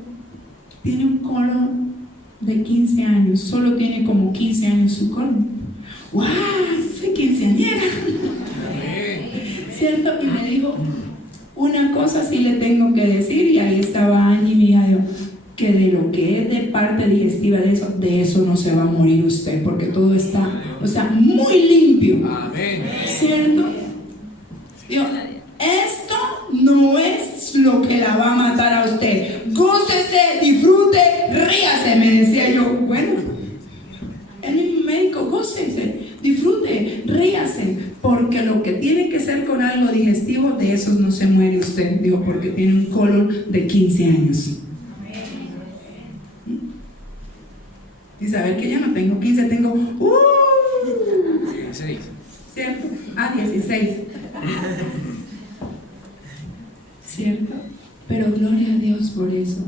tiene un colon de 15 años, solo tiene como 15 años su colon. ¡Wow! Soy quinceañera. ¿Cierto? Y me dijo, una cosa sí le tengo que decir, y ahí estaba Angie, mi hija, que de lo que es de parte digestiva de eso no se va a morir usted, porque todo está, o sea, muy limpio. Amén. ¿Cierto? Digo, esto no es lo que la va a matar a usted. Gócese, disfrute, ríase, me decía yo. Bueno, él es mi médico, gócese, disfrute, ríase, porque lo que tiene que ser con algo digestivo, de esos no se muere usted. Digo, porque tiene un colon de 15 años. Y saber que ya no tengo 15, tengo 16. ¿Cierto? 16. ¿Cierto? Pero gloria a Dios por eso.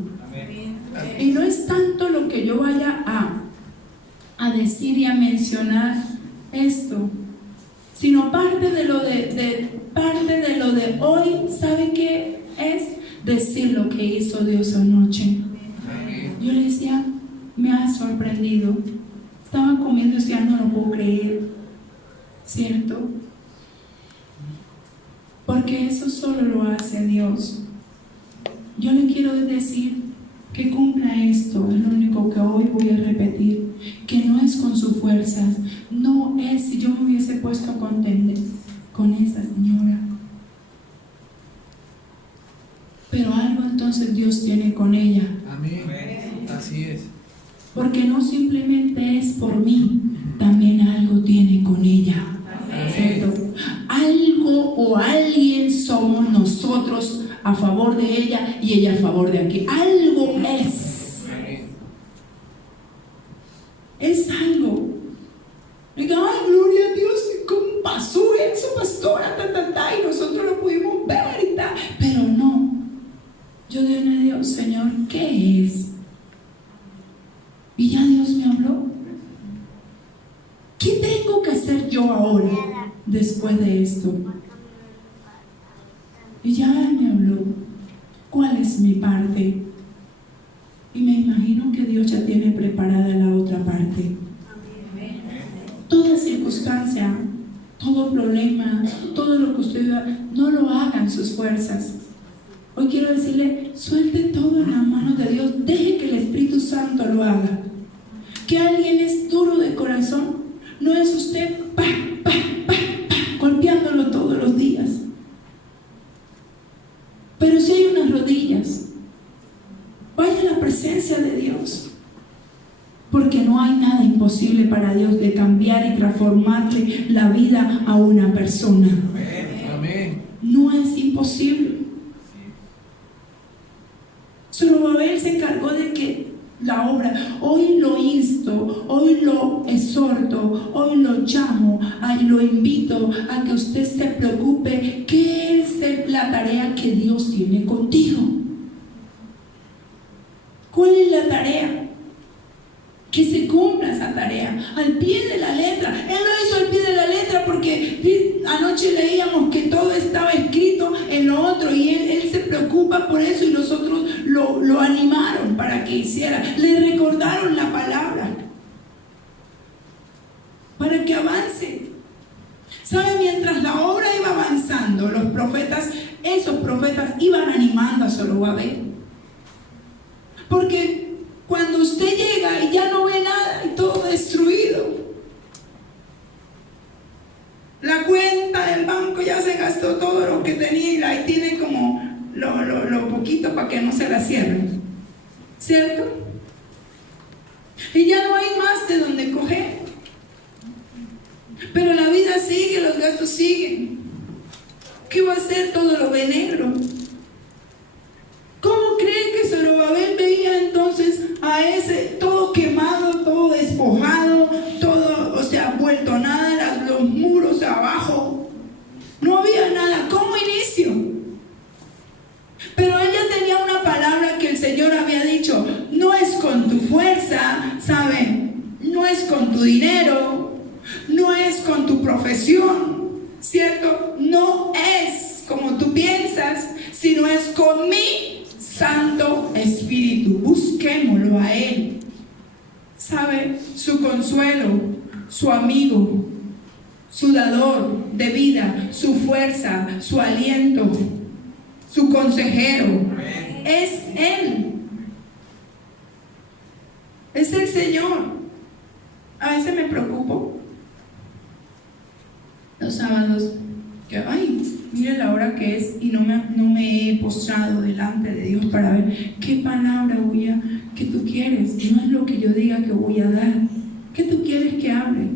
Y no es tanto lo que yo vaya a decir y a mencionar esto, sino parte de lo de hoy. ¿Sabe qué es? Decir lo que hizo Dios anoche. Yo le decía, me ha sorprendido. Estaba comiendo y decía, no lo puedo creer. ¿Cierto? Porque eso solo lo hace Dios. Yo le quiero decir que cumpla esto. Es lo único que hoy voy a repetir, que no es con sus fuerzas, no es si yo me hubiese puesto a contender con esa señora, pero algo entonces Dios tiene con ella. Amén. Así es. Porque no simplemente es por mí, también algo tiene con ella. ¿Cierto? Algo o alguien somos nosotros a favor de ella y ella a favor de aquí. Algo es. Es algo. Diga, ay, gloria a Dios, ¿cómo pasó eso, pastora? Y nosotros lo pudimos ver y tal. Pero no. Yo de una Dios, Señor, ¿qué es? Y ya Dios me habló. ¿Qué tengo que hacer yo ahora, después de esto? Y ya Él me habló. ¿Cuál es mi parte? Y me imagino que Dios ya tiene preparada la otra parte. Toda circunstancia, todo problema, todo lo que usted haga, no lo hagan sus fuerzas. Hoy quiero decirle, suelte todo en las manos de Dios, deje que el Espíritu Santo lo haga. Que alguien es duro de corazón, no es usted golpeándolo todos los días. Pero si hay unas rodillas, vaya a la presencia de Dios, porque no hay nada imposible para Dios de cambiar y transformarle la vida a una persona. Amén. No es imposible. Zorobabel se encargó de que la obra, hoy lo insto, hoy lo exhorto, hoy lo llamo, lo invito a que usted se preocupe qué es la tarea que Dios tiene contigo. ¿Cuál es la tarea? Que se cumpla esa tarea al pie de la letra. Él lo hizo al pie de la letra porque anoche leíamos que todo estaba escrito en lo otro y él se preocupa por eso, y los otros lo animaron para que hiciera, le recordaron la palabra para que avance. ¿Sabe? Mientras la obra iba avanzando, esos profetas iban animando a Zorobabel, porque cuando usted llega y ya no ve nada y todo destruido, la cuenta del banco ya se gastó todo lo que tenía y ahí tiene como lo poquito para que no se la cierren, ¿cierto? Y ya no hay más de donde coger. Pero la vida sigue, los gastos siguen. ¿Qué va a hacer? Todo lo ve negro. ¿Cómo creen que Zorobabel veía entonces a ese todo quemado, todo despojado, todo, o sea, vuelto nada, los muros abajo? No había nada. ¿Cómo inicio? Pero ella tenía una palabra que el Señor había dicho: no es con tu fuerza, ¿saben? No es con tu dinero, no es con tu profesión, ¿cierto? No es como tú piensas, sino es con mi Santo Espíritu. Busquémoslo a Él. ¿Sabe? Su consuelo, su amigo, su dador de vida, su fuerza, su aliento, su consejero. Es Él. Es el Señor. A veces me preocupo los sábados, que mire la hora que es y no me he postrado delante de Dios para ver qué palabra que tú quieres. No es lo que yo diga que voy a dar. ¿Qué tú quieres que hable?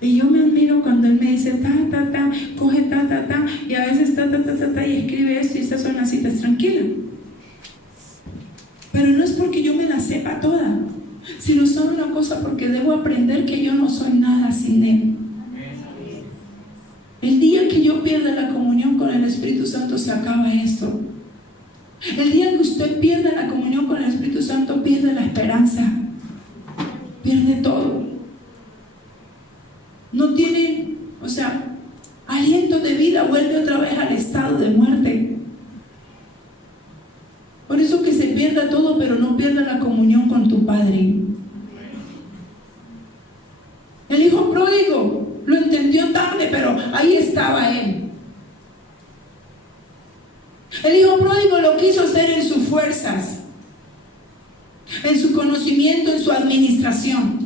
Y yo me admiro cuando Él me dice coge y a veces y escribe esto y estas son las citas, tranquila. Pero no es porque yo me la sepa toda, sino solo una cosa, porque debo aprender que yo no soy nada sin Él. El día que yo pierda la comunión con el Espíritu Santo, se acaba esto. El día que usted pierda la comunión con el Espíritu Santo, pierde la esperanza, pierde todo. No tiene, aliento de vida, vuelve otra vez al estado de muerte. Por eso que se pierda todo, pero no pierda la comunión con tu Padre. El hijo pródigo lo entendió tarde, pero ahí estaba él. El hijo pródigo lo quiso hacer en sus fuerzas, en su conocimiento, en su administración.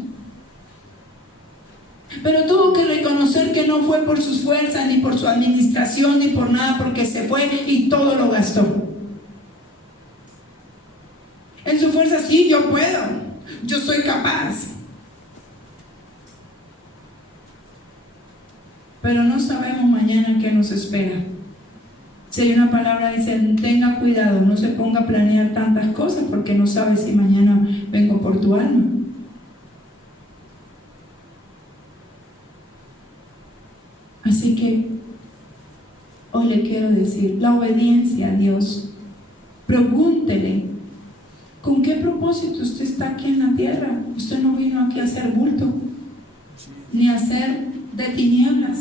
Pero tuvo que reconocer que no fue por sus fuerzas, ni por su administración, ni por nada, porque se fue y todo lo gastó. En su fuerza, sí, yo puedo, yo soy capaz. Pero no sabemos mañana qué nos espera. Si hay una palabra que dice: tenga cuidado, no se ponga a planear tantas cosas, porque no sabe si mañana vengo por tu alma. Así que hoy le quiero decir, la obediencia a Dios. Pregúntele: ¿con qué propósito usted está aquí en la tierra? Usted no vino aquí a hacer bulto, ni a hacer de tinieblas.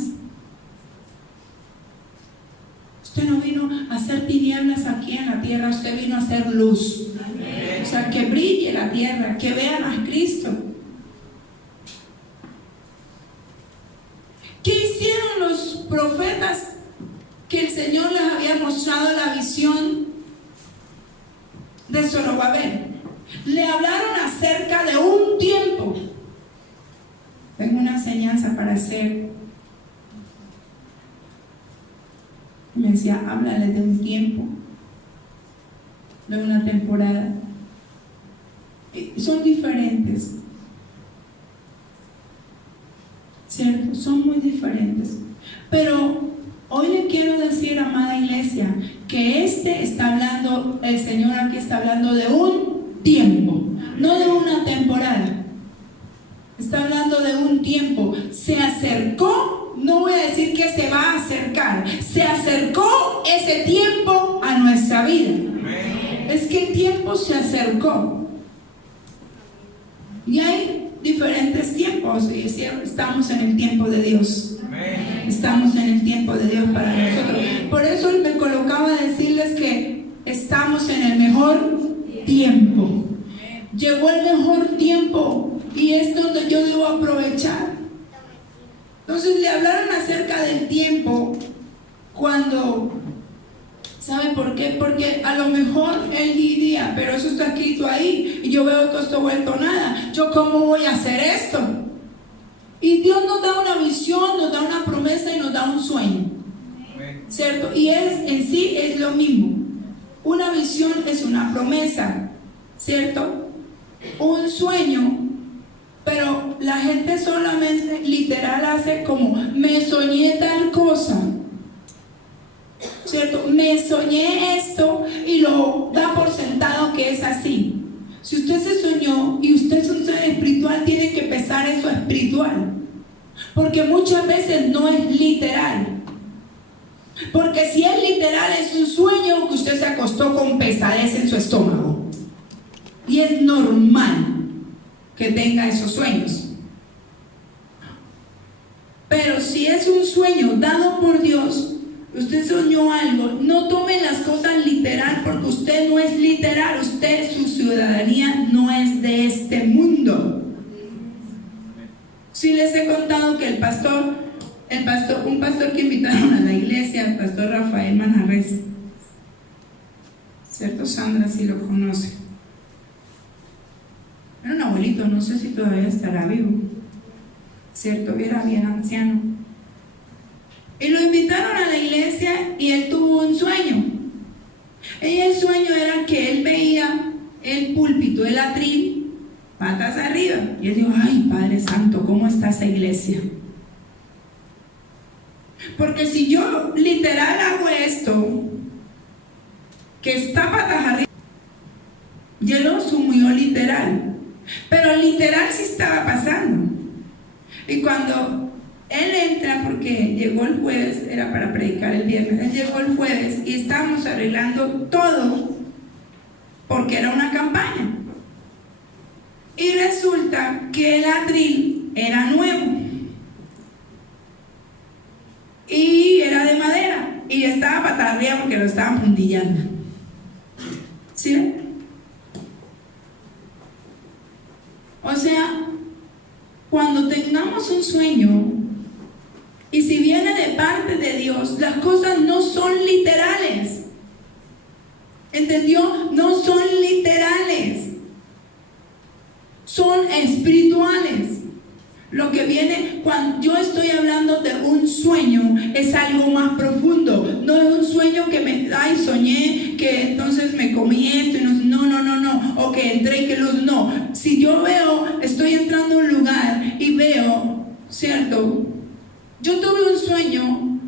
Usted no vino a hacer tinieblas aquí en la tierra, usted vino a hacer luz. O sea, que brille la tierra, que vean a Cristo. ¿Qué hicieron los profetas que el Señor les había mostrado la visión de Zorobabel? Le hablaron acerca de un tiempo. Tengo una enseñanza para hacer. Me decía: háblale de un tiempo, de una temporada. Son diferentes, ¿cierto? Son muy diferentes. Pero hoy le quiero decir, amada iglesia, que está hablando, el Señor aquí está hablando de un tiempo, no de una temporada. Está hablando de un tiempo. Se acercó, no voy a decir que se va a acercar, se acercó ese tiempo a nuestra vida. Es que el tiempo se acercó. Y hay diferentes tiempos, y estamos en el tiempo de Dios. Estamos en el tiempo de Dios para nosotros. Por eso Él me colocaba a decirles que estamos en el mejor tiempo. Llegó el mejor tiempo y es donde yo debo aprovechar. Entonces le hablaron acerca del tiempo cuando, ¿sabe por qué? Porque a lo mejor él diría: pero eso está escrito ahí y yo veo todo esto vuelto nada, ¿yo cómo voy a hacer esto? Y Dios nos da una visión, nos da una promesa y nos da un sueño. ¿cierto? Y en sí es lo mismo. Una visión es una promesa, ¿cierto? Un sueño, pero la gente solamente literal hace como, me soñé tal cosa, ¿cierto? Me soñé esto y lo da por sentado que es así. Si usted se soñó y usted es un ser espiritual, tiene que pesar eso espiritual, porque muchas veces no es literal. Porque si es literal, es un sueño que usted se acostó con pesadez en su estómago. Y es normal que tenga esos sueños. Pero si es un sueño dado por Dios, usted soñó algo, no tome las cosas literal, porque usted no es literal. Usted, su ciudadanía no es de este mundo. Sí les he contado que un pastor que invitaron a la iglesia, el pastor Rafael Manjarres, ¿cierto? Sandra sí lo conoce. Era un abuelito, no sé si todavía estará vivo, ¿cierto? Era bien anciano. Y lo invitaron a la iglesia y él tuvo un sueño. Y el sueño era que él veía el púlpito, el atril, patas arriba. Y él dijo, ay, Padre Santo, ¿cómo está esa iglesia? Porque si yo literal hago esto, que está patas arriba, yo lo asumió literal. Pero literal sí estaba pasando. Y cuando él entra, porque llegó el jueves, era para predicar el viernes, él llegó el jueves y estábamos arreglando todo porque era una campaña. Y resulta que el atril era nuevo y era de madera y estaba patas arriba porque lo estaban puntillando. ¿Sí ven? O sea, cuando tengamos un sueño y si viene de parte de Dios, las cosas no son literales. ¿Entendió? No son literales, son espirituales. Lo que viene cuando yo estoy hablando de un sueño es algo más profundo. No es un sueño que soñé que entonces me comí esto y no, o que entré y que luz, no. Si yo veo, estoy entrando a un lugar y veo, ¿cierto? Yo tuve un sueño.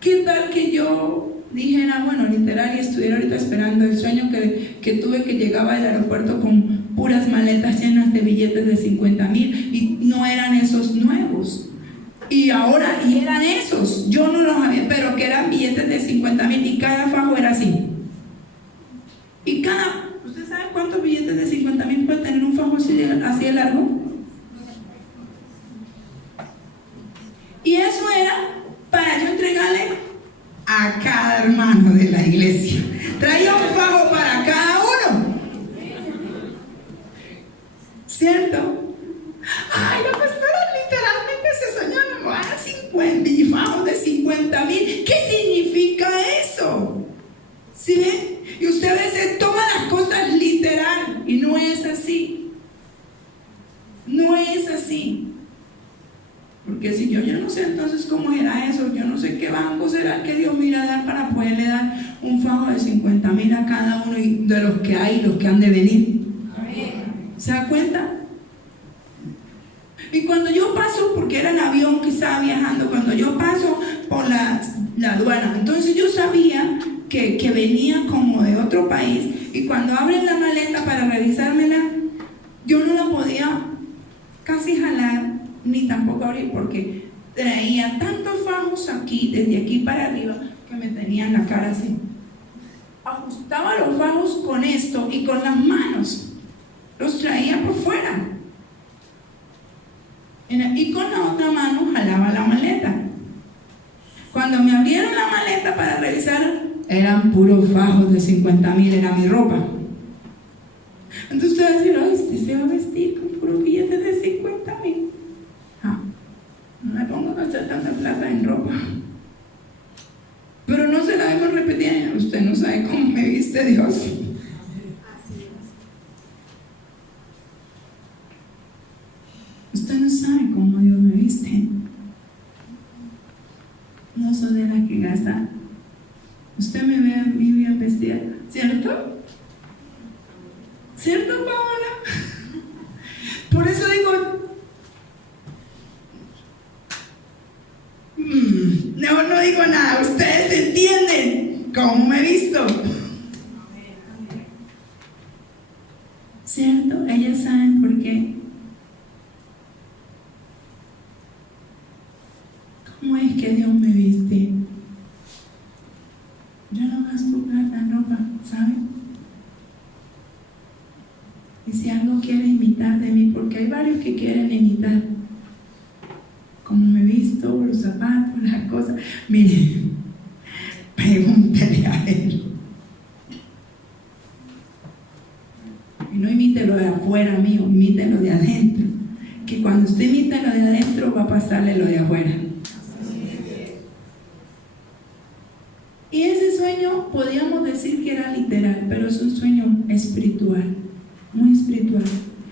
¿Qué tal que yo dijera, bueno, literal, y estuviera ahorita esperando el sueño que tuve, que llegaba del aeropuerto con puras maletas llenas de billetes de 50,000 y no eran esos nuevos? Y ahora, y eran esos, yo no los había, pero que eran billetes de 50,000 y cada fajo era así. Y ¿usted sabe cuántos billetes de 50,000 puede tener un fajo así de largo? Y eso era para yo entregarle a cada hermano de la iglesia. Traía un fajo para cada uno, ¿cierto? Ay, la pastora literalmente se soñó 50 fajos de 50,000. ¿Qué significa eso? ¿Sí ven? Y usted a veces toma las cosas literal y no es así. No es así. Porque si yo no sé entonces cómo era eso, yo no sé qué banco será que Dios me irá a dar para poderle dar un fajo de 50,000 a cada uno de los que hay, los que han de venir. ¿Se da cuenta? Y cuando yo paso, porque era en avión que estaba viajando, cuando yo paso por la aduana, entonces yo sabía que venía como de otro país, y cuando abren la maleta para revisármela, yo no la podía casi jalar ni tampoco abrir, porque traía tantos fajos aquí, desde aquí para arriba, que me tenían la cara así. Ajustaba los fajos con esto y con las manos los traía por fuera, y con la otra mano jalaba la maleta. Cuando me abrieron la maleta para revisar, eran puros fajos de 50,000, era mi ropa. Entonces usted va a decir, oh, usted se va a vestir con puros billetes de 50,000. No me pongo a gastar tanta plata en ropa. Pero no se la debemos repetir. Usted no sabe cómo me viste Dios. Usted no sabe cómo Dios me viste. No soy de las que gasta bueno, Paola. Por eso digo, no digo nada, ustedes entienden cómo me he visto. ¿Cierto? Ellas saben por qué. ¿Cómo es que Dios me viste? Yo no gasto plata en ropa, ¿saben? Y si algo quiere imitar de mí, porque hay varios que quieren imitar, como me he visto, los zapatos, las cosas, miren, pregúntele a él. Y no imite lo de afuera mío, imite lo de adentro. Que cuando usted imita lo de adentro, va a pasarle lo de afuera. Y ese sueño podríamos decir que era literal, pero es un sueño espiritual, muy espiritual.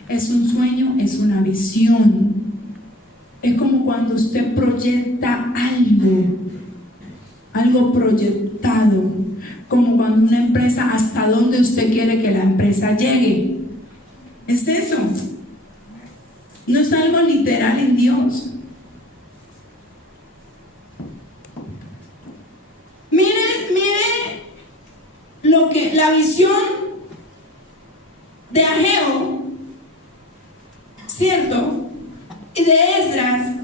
Es un sueño, es una visión. Es como cuando usted proyecta algo proyectado, como cuando una empresa, hasta dónde usted quiere que la empresa llegue. Es eso. No es algo literal en Dios. Miren lo que la visión de Ageo, ¿cierto? Y de Esdras,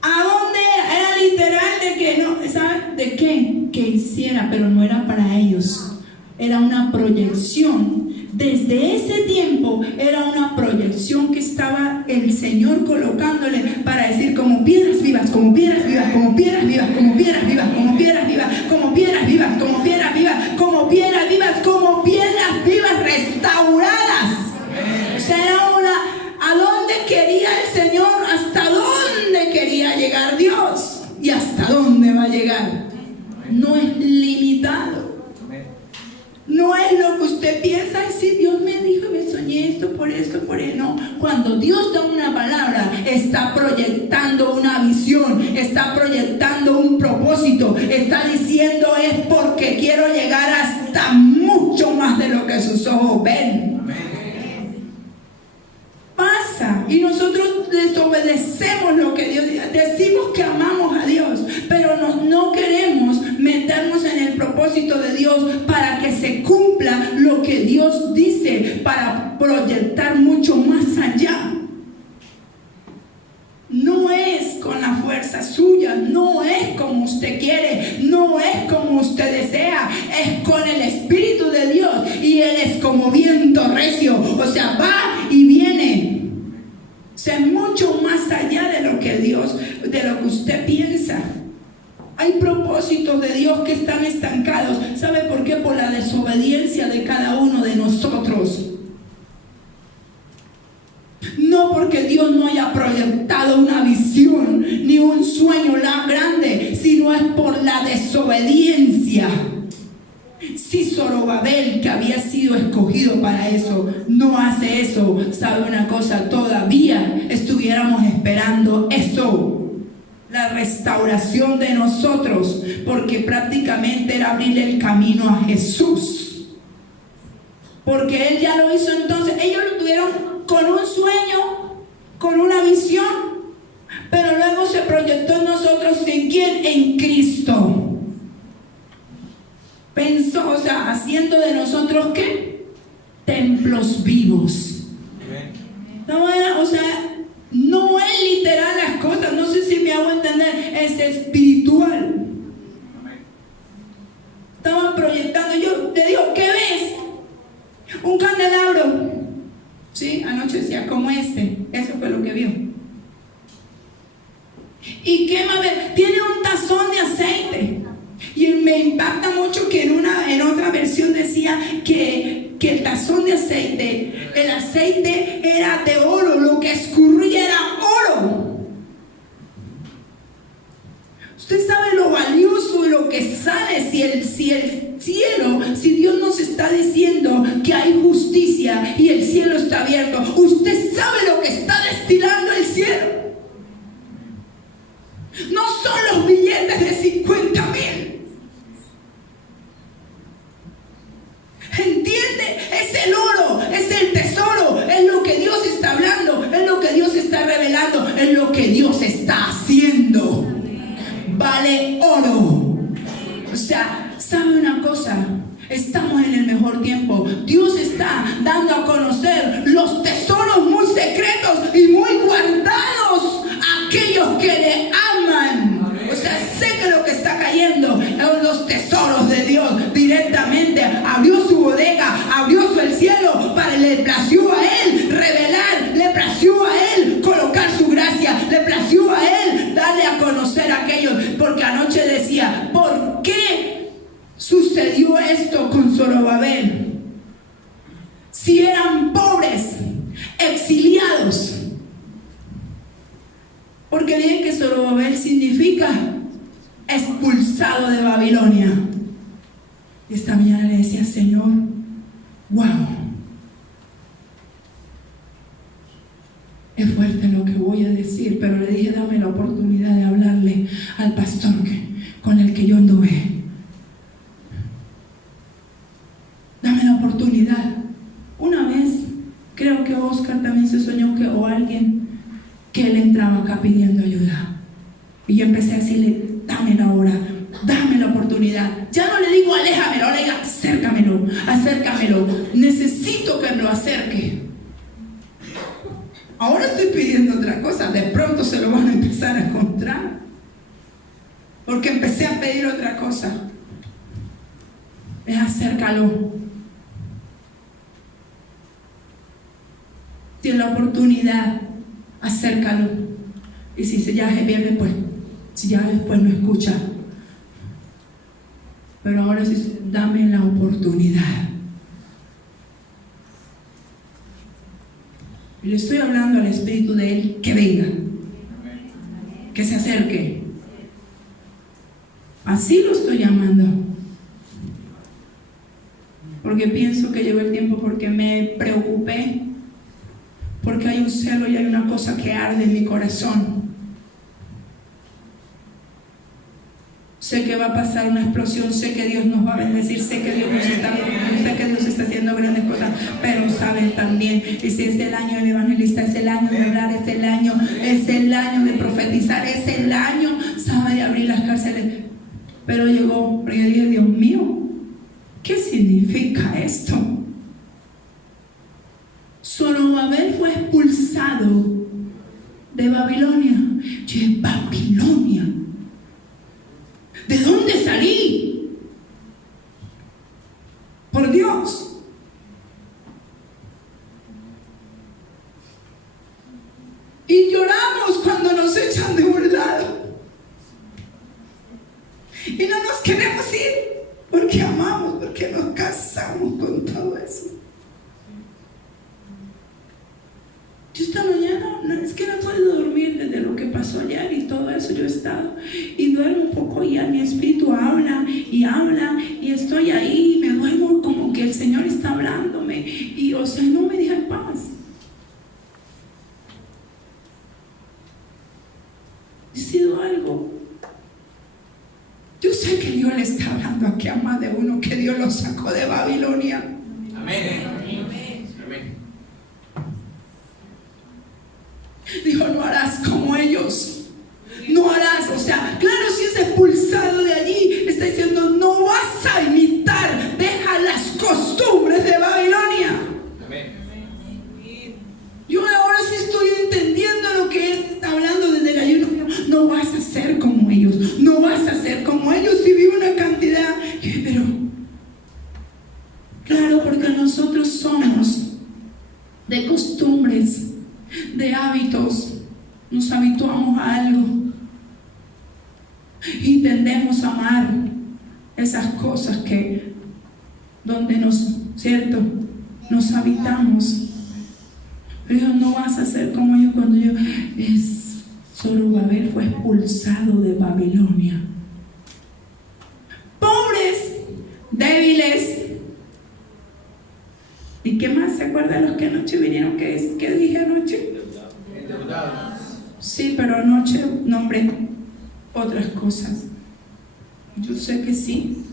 ¿a dónde era literal de que no, ¿saben? ¿De qué? Que hiciera, pero no era para ellos, era una proyección. Desde ese tiempo era una proyección que estaba el Señor colocándole para decir como piedras vivas, como piedras vivas, como piedras vivas, como piedras vivas, como piedras vivas, como piedras vivas, como piedras vivas, como piedras vivas, como piedras vivas restauradas. O sea, era ¿a dónde quería el Señor? ¿Hasta dónde quería llegar Dios? ¿Y hasta dónde va a llegar? No es limitado. No es lo que usted piensa, y si Dios me dijo, me soñé esto, por esto, por eso. No, cuando Dios da una palabra, está proyectando una visión, está proyectando un propósito, está diciendo es porque quiero llegar hasta mucho más de lo que sus ojos ven. Pasa, y nosotros desobedecemos lo que Dios dice. Decimos que amamos a Dios, pero no queremos meternos en el propósito de Dios para que se cumpla lo que Dios dice, para proyectar mucho más allá. No es con la fuerza suya, no es como usted quiere, no es como usted desea, es con el Espíritu de Dios, y Él es como viento recio, o sea, va y viene. O sea, mucho más allá de lo que Dios, de lo que usted piensa. Hay propósitos de Dios que están estancados. ¿Sabe por qué? Por la desobediencia de cada uno de nosotros. No porque Dios no haya proyectado una visión ni un sueño grande, sino es por la desobediencia. Si Zorobabel, que había sido escogido para eso, no hace eso, ¿sabe una cosa? Todavía estuviéramos esperando eso, la restauración de nosotros, porque prácticamente era abrirle el camino a Jesús, porque Él ya lo hizo. Entonces ellos lo tuvieron con un sueño, con una visión, pero luego se proyectó en nosotros. ¿En quién? En Cristo. Pensó, o sea, haciendo de nosotros ¿qué? Templos vivos. No, o sea, no es literal las cosas, no sé si me hago entender, es espiritual. Estaban proyectando, yo le digo, ¿qué ves? Un candelabro. Sí, anoche decía, como este, eso fue lo que vio. ¿Y qué más ve? Tiene un tazón de aceite. Y me impacta mucho que en otra versión decía que el tazón de aceite, el aceite era de oro, lo que escurría era oro. Usted sabe lo valioso de lo que sale si el cielo, si Dios nos está diciendo que hay justicia y el cielo está abierto, usted sabe lo que está destilando el cielo. No son los billetes de 50,000. ¿Entiende? Es el oro, es el tesoro está revelando es lo que Dios está haciendo. Vale oro. O sea, ¿sabe una cosa? Estamos en el mejor tiempo. Dios está dando a conocer los tesoros muy secretos y muy guardados a aquellos que le aman. O sea, sé que lo que está cayendo son los tesoros de Dios directamente. Abrió su bodega, abrió el cielo, le plació a Él revelar, le plació a Él colocar su gracia, le plació a Él darle a conocer a aquellos. Porque anoche decía, ¿por qué sucedió esto con Zorobabel? Si eran pobres, exiliados. Porque dije que Zorobabel significa expulsado de Babilonia. Y esta mañana le decía, Señor, wow, es fuerte lo que voy a decir, pero le dije, dame la oportunidad de hablarle al pastor con el que yo anduve. Dame la oportunidad. Una vez, creo que Oscar también se soñó o alguien, que él entraba acá pidiendo ayuda. Y yo empecé a decirle, dame la hora, dame la oportunidad. Ya no le digo aléjamelo, le digo acércamelo. Necesito que me lo acerque. Ahora estoy pidiendo otra cosa, de pronto se lo van a empezar a encontrar. Porque empecé a pedir otra cosa. Es acércalo. Tiene la oportunidad, acércalo. Y si ya se pierde, pues, si ya después no escucha. Pero ahora sí, dame la oportunidad. Y le estoy hablando al Espíritu de Él que venga, que se acerque. Así lo estoy llamando. Porque pienso que llegó el tiempo, porque me preocupé, porque hay un celo y hay una cosa que arde en mi corazón. Sé que va a pasar una explosión, sé que Dios nos va a bendecir, sé que Dios está haciendo grandes cosas, pero saben también, y si es el año del evangelista, es el año de hablar, es el año de profetizar, es el año, sabe, de abrir las cárceles. Pero llegó, porque yo dije, Dios mío, ¿qué significa esto? Zorobabel fue expulsado de Babilonia. Yo dije, Babilonia, ¿de dónde salí? Por Dios. Y lloramos cuando nos echan de un lado. Y no nos queremos ir porque amamos, porque nos casamos con todo eso. Yo esta mañana, es que no puedo dormir desde lo que pasó ayer y todo eso. Yo he estado y duermo un poco y mi espíritu habla y estoy ahí y me duermo como que el Señor está hablándome y o sea, no me deja en paz. He sido algo. Yo sé que Dios le está hablando aquí a más de uno, que Dios lo sacó de Babilonia. Amén. Dijo, no harás como ellos. No harás, o sea, claro, si es expulsado de allí, está diciendo, no vas a imitar, deja las costumbres de Babilonia. Amén. Yo ahora sí estoy entendiendo lo que él está hablando desde el ayuno. No vas a ser como ellos, no vas a ser como ellos. Y vi una cantidad, pero claro, porque nosotros somos de costumbres, de hábitos, nos habituamos a algo y tendemos a amar esas cosas que donde ¿cierto? Nos habitamos. Pero no vas a ser como yo. Cuando Zorobabel fue expulsado de Babilonia. Pobres, débiles. ¿Y qué más se acuerdan los que anoche vinieron? ¿Qué dije anoche? Sí, pero anoche nombré otras cosas. Yo sé que sí.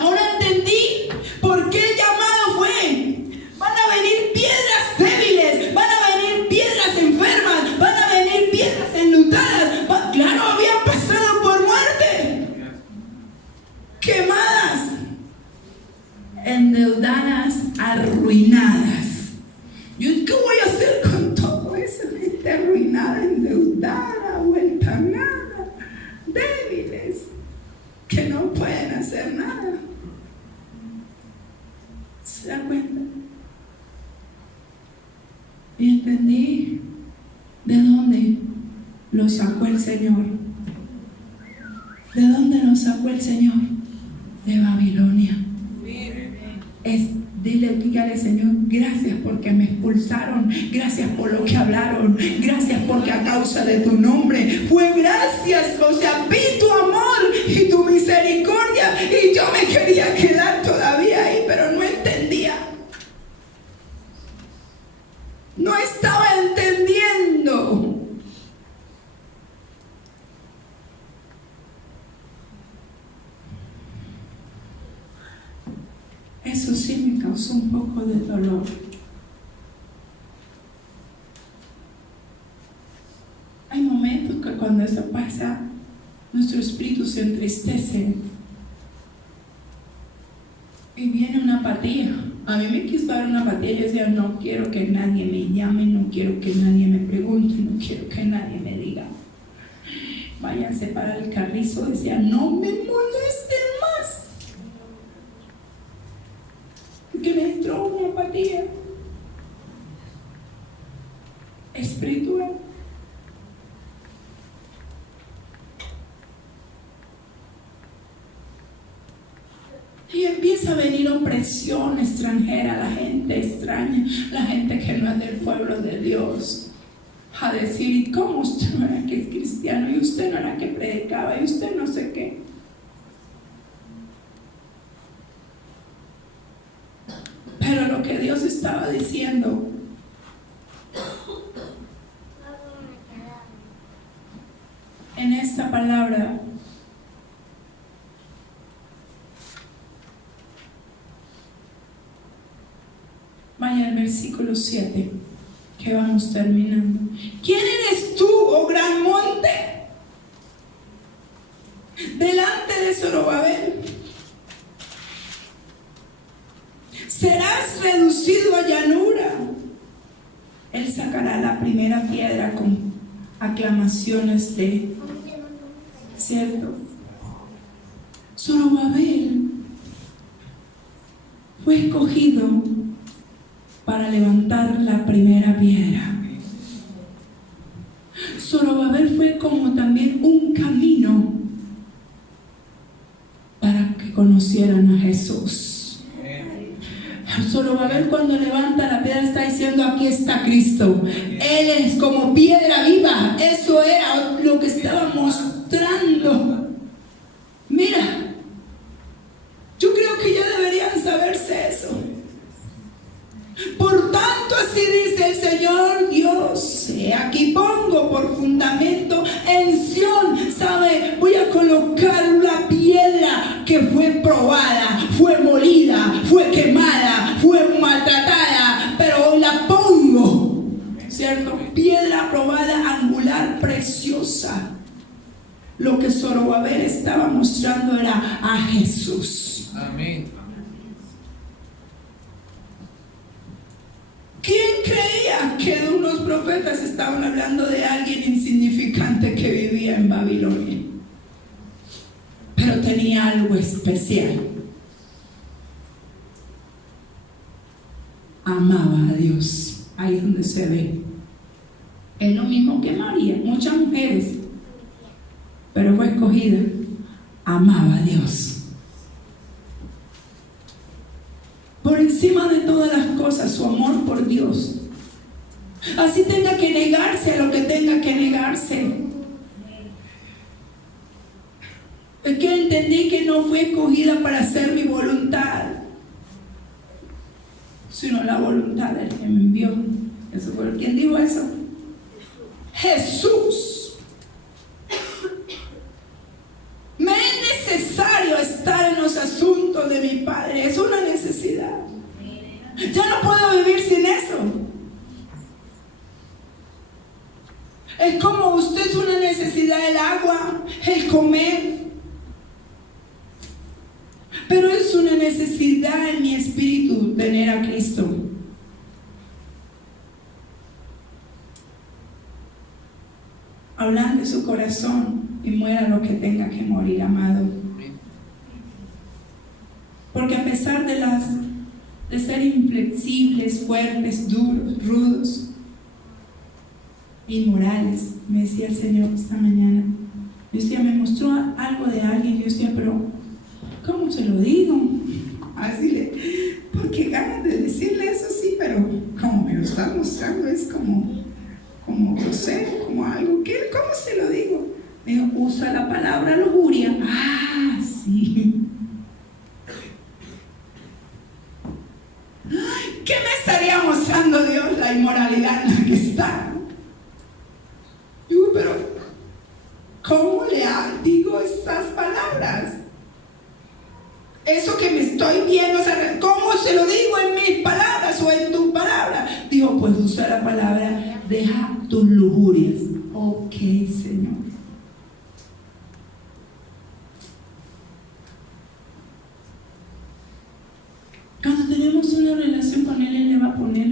Ahora entendí por qué el llamado fue: van a venir piedras débiles, van a venir piedras enfermas, endeudadas, arruinadas. ¿Qué voy a hacer con todo eso? Gente arruinada, endeudada, vuelta a nada, débiles, que no pueden hacer nada. ¿Se da cuenta? Y entendí de dónde lo sacó el Señor. ¿De dónde lo sacó el Señor? De Babilonia. Dígale, Señor, gracias porque me expulsaron, gracias por lo que hablaron, gracias porque a causa de tu nombre fue gracias, o sea, vi tu amor y tu misericordia, y yo me quería quedar todavía ahí, pero no entendía, no estaba entendiendo. Eso sí me causó un poco de dolor. Hay momentos que cuando eso pasa, nuestro espíritu se entristece y viene una apatía. A mí me quiso dar una apatía. Yo decía, no quiero que nadie me llame, no quiero que nadie me pregunte, no quiero que nadie me diga, váyanse para el carrizo. Decía, no me molesten más. Que me entró una apatía espiritual. Y empieza a venir opresión extranjera, la gente extraña, la gente que no es del pueblo de Dios, a decir, ¿cómo usted no era que es cristiano? Y usted no era que predicaba, y usted no sé qué. Pero lo que Dios estaba diciendo, en esta palabra, vaya al versículo 7, que vamos terminando. ¿Quién eres tú, oh gran monte? Delante de Zorobabel serás reducido a llanura. Él sacará la primera piedra con aclamaciones de, ¿cierto? Zorobabel fue escogido para levantar la primera piedra. Zorobabel fue como también un camino para que conocieran a Jesús. Zorobabel, cuando levanta la piedra, está diciendo, aquí está Cristo. Él es como piedra viva. Eso era lo que estaba mostrando. Mira, yo creo que ya deberían saberse eso. Por tanto, así dice el Señor Dios, aquí pongo por fundamento en Sión, ¿sabe? Voy a colocar la piedra que fue probada, fue molida, fue quemada, fue maltratada, pero hoy la pongo, ¿cierto? Piedra probada, angular, preciosa. Lo que Zorobabel estaba mostrando era a Jesús. Amén. ¿Quién creía que unos profetas estaban hablando de alguien insignificante que vivía en Babilonia? Pero tenía algo especial. Amaba a Dios. Ahí es donde se ve. Es lo mismo que María, muchas mujeres, pero fue escogida. Amaba a Dios. Por encima de todas las cosas, su amor por Dios. Así tenga que negarse a lo que tenga que negarse. Es que entendí que no fue escogida para hacer mi voluntad, sino la voluntad del que me envió. ¿Eso fue quién dijo eso? Jesús. Me es necesario estar en los asuntos de mi Padre. Es una necesidad. Yo no puedo vivir sin eso. Es como usted, es una necesidad el agua, el comer, pero es una necesidad en mi ablande su corazón y muera lo que tenga que morir, amado. Porque a pesar de ser inflexibles, fuertes, duros, rudos, inmorales, me decía el Señor esta mañana, yo decía, me mostró algo de alguien, yo decía, pero ¿cómo se lo digo? Así porque ganas de decirle eso, sí, pero como me lo está mostrando, es como grosero, como algo, ¿cómo se lo digo? Me dijo, usa la palabra lujuria. Ah, sí. ¿Qué me estaría mostrando Dios? La inmoralidad en la que está. Digo, pero ¿cómo le digo estas palabras? Eso que me estoy viendo, ¿cómo se lo digo en mis palabras o en tus palabras? Digo, pues usa la palabra, deja tus lujurias. Ok, Señor. Cuando tenemos una relación con Él, Él le va a poner,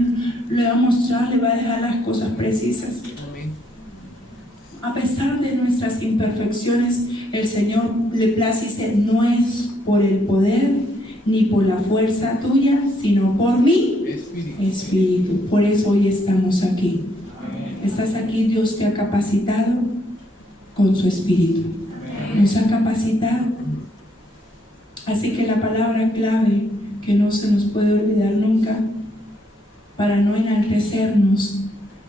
le va a mostrar, le va a dejar las cosas precisas. A pesar de nuestras imperfecciones, el Señor le place y dice, no es por el poder ni por la fuerza tuya, sino por mi Espíritu. Por eso hoy estamos aquí. Estás aquí, Dios te ha capacitado con su Espíritu. Nos ha capacitado. Así que la palabra clave que no se nos puede olvidar nunca para no enaltecernos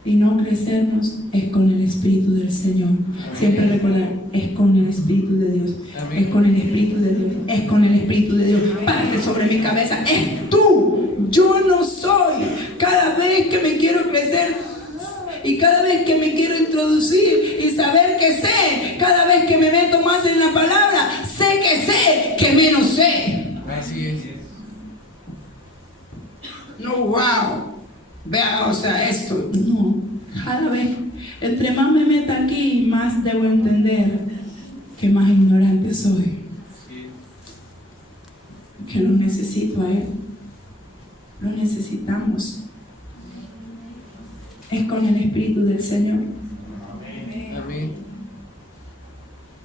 y no crecernos es con el Espíritu del Señor. Siempre recordar, es con el Espíritu de Dios. Es con el Espíritu de Dios. Es con el Espíritu de Dios. Párate sobre mi cabeza. Es tú. Yo no soy. Cada vez que me quiero crecer y cada vez que me quiero introducir y saber que sé, cada vez que me meto más en la palabra, sé que menos sé. Así es. No, wow. Vea, o sea, esto. No, cada vez, entre más me meta aquí, más debo entender que más ignorante soy. Que lo necesito a Él. Lo necesitamos. Es con el Espíritu del Señor. Amén.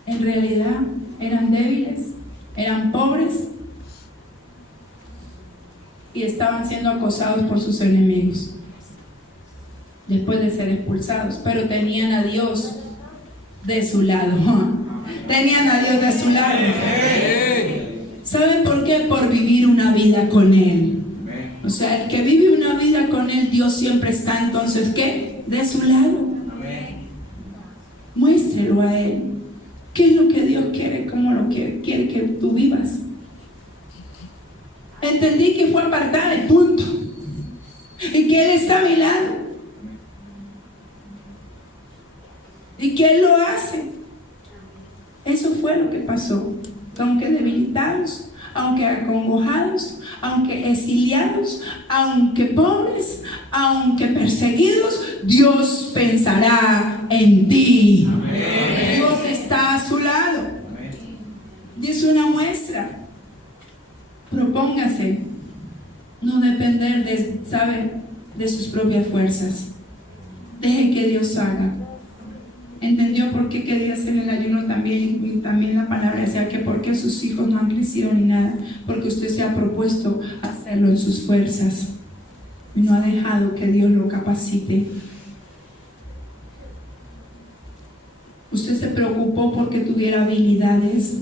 En realidad, eran débiles, eran pobres y estaban siendo acosados por sus enemigos después de ser expulsados, pero tenían a Dios de su lado. Tenían a Dios de su lado. ¿Saben por qué? Por vivir una vida con Él. O sea, el que vive una vida con Él, Dios siempre está, entonces, ¿qué? De su lado. Muéstrelo a Él. ¿Qué es lo que Dios quiere? ¿Cómo lo quiere que tú vivas? Entendí que fue apartar el punto y que Él está a mi lado y que Él lo hace. Eso fue lo que pasó. Aunque debilitados, aunque acongojados, aunque exiliados, aunque pobres, aunque perseguidos, Dios pensará en ti. Amén. Dios está a su lado. Amén. Y es una muestra. Propóngase no depender de sus propias fuerzas. Deje que Dios haga. ¿Entendió por qué quería hacer el ayuno también? Y también la palabra decía que por qué sus hijos no han crecido ni nada. Porque usted se ha propuesto hacerlo en sus fuerzas y no ha dejado que Dios lo capacite. Usted se preocupó porque tuviera habilidades,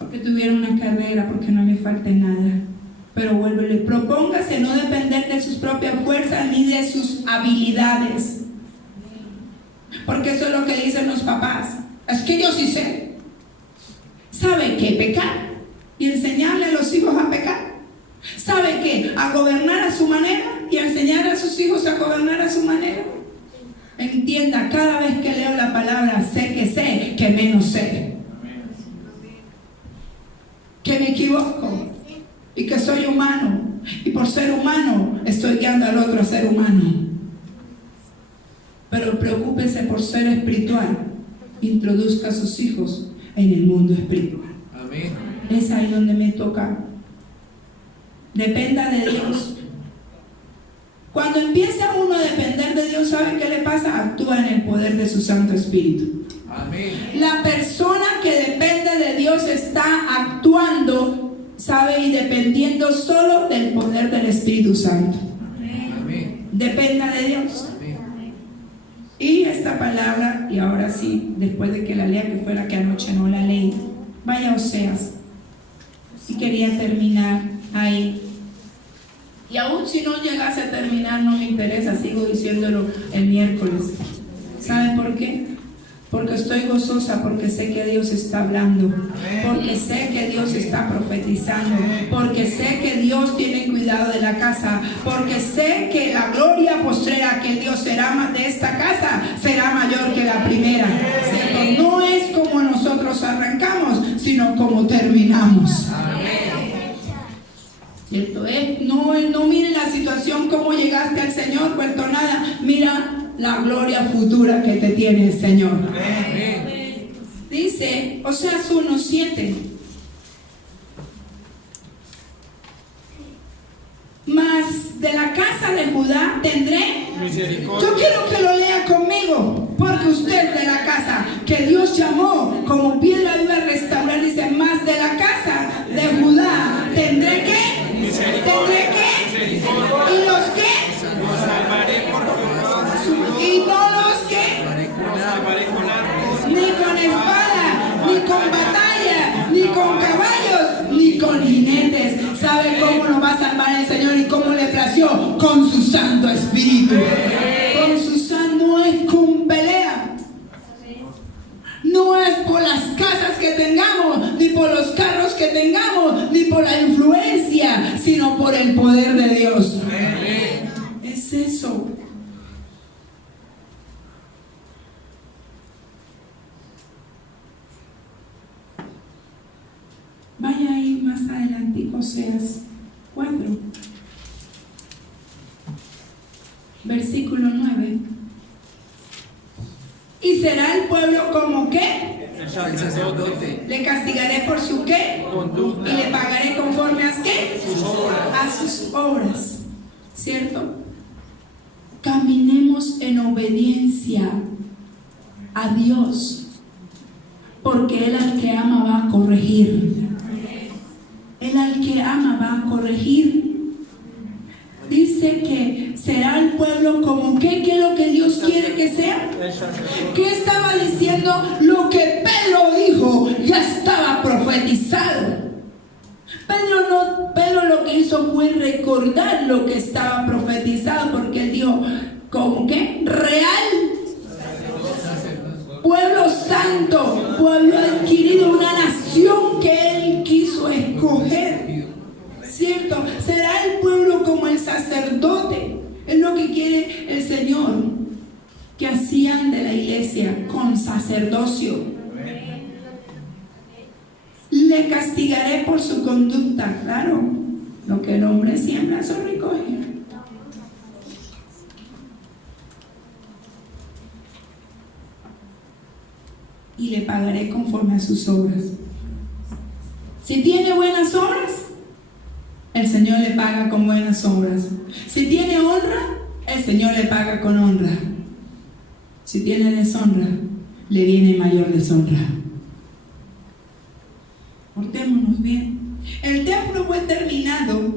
porque tuviera una carrera, porque no le falte nada. Pero vuélvele, propóngase no depender de sus propias fuerzas ni de sus habilidades. Porque eso es lo que dicen los papás. Es que yo sí sé. ¿Sabe qué? Pecar y enseñarle a los hijos a pecar. ¿Sabe qué? A gobernar a su manera y a enseñar a sus hijos a gobernar a su manera. Entienda, cada vez que leo la palabra, sé que menos sé. Que me equivoco y que soy humano. Y por ser humano, estoy guiando al otro a ser humano. Pero preocúpese por ser espiritual. Introduzca a sus hijos en el mundo espiritual. Amén. Es ahí donde me toca. Dependa de Dios. Cuando empieza uno a depender de Dios, ¿sabe qué le pasa? Actúa en el poder de su Santo Espíritu. Amén. La persona que depende de Dios está actuando, ¿sabe? Y dependiendo solo del poder del Espíritu Santo. Amén. Dependa de Dios. Amén. Y esta palabra, y ahora sí, después de que la lea, que fue la que anoche no la leí, vaya a Oseas. Y quería terminar ahí. Y aún si no llegase a terminar, no me interesa, sigo diciéndolo el miércoles. ¿Saben por qué? Porque estoy gozosa, porque sé que Dios está hablando, porque sé que Dios está profetizando, porque sé que Dios tiene cuidado de la casa, porque sé que la gloria postrera que Dios será de esta casa será mayor que la primera. ¿Cierto? No es como nosotros arrancamos, sino como terminamos. ¿Cierto? No mire la situación, cómo llegaste al Señor, vuelto nada. Mira la gloria futura que te tiene el Señor. Amén. Dice Oseas 1:7. Mas de la casa de Judá tendré misericordia. Yo quiero que lo lea conmigo, porque usted de la casa que Dios llamó como piedra viva a restaurar, dice, más de la casa de Judá tendré que. ¿Tendré qué? ¿Y los qué? ¿Y no los qué? Ni con espada, ni con batalla, ni con caballos, ni con jinetes. ¿Sabe cómo nos va a salvar el Señor y cómo le plació? Con su Santo Espíritu. Con su Santo, no es con pelea. No es por las casas que tengamos, ni por los carros que tengamos, ni por la influencia, sino por el poder de Dios. Es eso. Vaya ahí más adelante, Oseas 4, versículo 9. ¿Y será el pueblo como qué? El sacerdote. Le castigaré por su qué. Conducta. Y le pagaré conforme a qué. Sus obras. A sus obras. ¿Cierto? Caminemos en obediencia a Dios, porque Él al que ama va a corregir. Él al que ama va a corregir. Dice que será el pueblo como ¿qué? ¿Qué es lo que Dios quiere que sea? ¿Qué estaba diciendo? Lo que Pedro dijo ya estaba profetizado. Pedro lo que hizo fue recordar lo que estaba profetizado, porque él dijo, ¿cómo qué? Real, pueblo santo, pueblo adquirido, una nación que él quiso escoger. ¿Cierto? Será el pueblo como el sacerdote. Es lo que quiere el Señor, que hacían de la iglesia con sacerdocio. Le castigaré por su conducta. Claro, lo que el hombre siembra, eso recoge. Y le pagaré conforme a sus obras. Si tiene buenas obras, el Señor le paga con buenas obras. Si tiene honra, el Señor le paga con honra. Si tiene deshonra, le viene mayor deshonra. Portémonos bien. El templo fue terminado,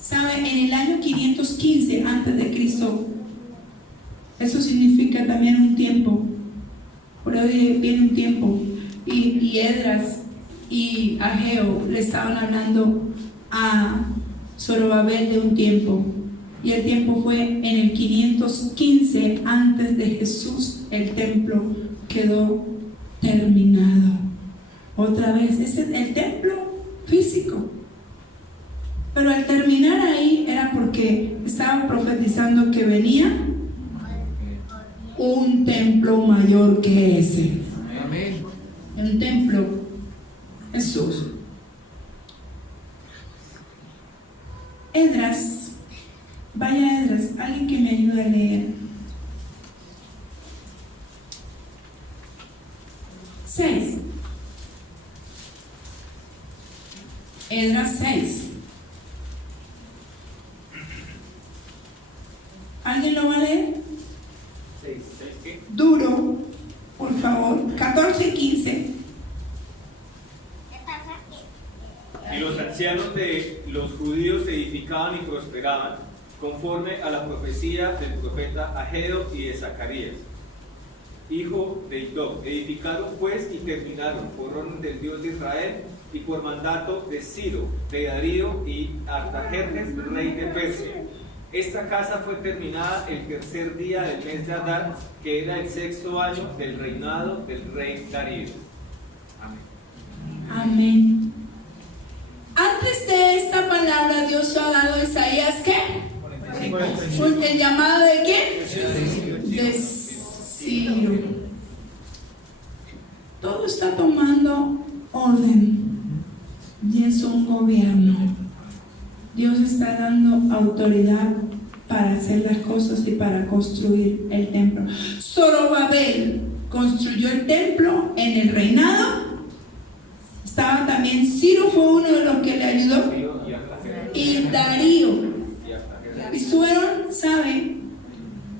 ¿sabe? En el año 515 antes de Cristo. Eso significa también un tiempo. Por hoy viene un tiempo. Y Esdras y Ageo le estaban hablando a Zorobabel de un tiempo, y el tiempo fue en el 515 antes de Jesús. El templo quedó terminado. Otra vez, ese es el templo físico, pero al terminar ahí era porque estaban profetizando que venía un templo mayor que ese. Amén. Un templo, Jesús. Esdras, vaya Esdras, alguien que me ayude a leer. 6. Esdras 6. ¿Alguien lo va a leer? 6, ¿qué? Duro, por favor. 14 y 15. Y los ancianos de los judíos se edificaban y prosperaban, conforme a la profecía del profeta Ageo y de Zacarías, hijo de Iddo. Edificaron pues y terminaron por orden del Dios de Israel y por mandato de Ciro, de Darío y Artajerjes, rey de Persia. Esta casa fue terminada el tercer día del mes de Adar, que era el 6º año del reinado del rey Darío. Amén. Amén. Antes de esta palabra, Dios ha dado a Isaías, ¿qué? ¿El llamado de quién? De Ciro. Todo está tomando orden y es un gobierno. Dios está dando autoridad para hacer las cosas y para construir el templo. Zorobabel construyó el templo en el reinado. Estaba también Ciro, fue uno de los que le ayudó, y Darío. Y fueron, ¿saben?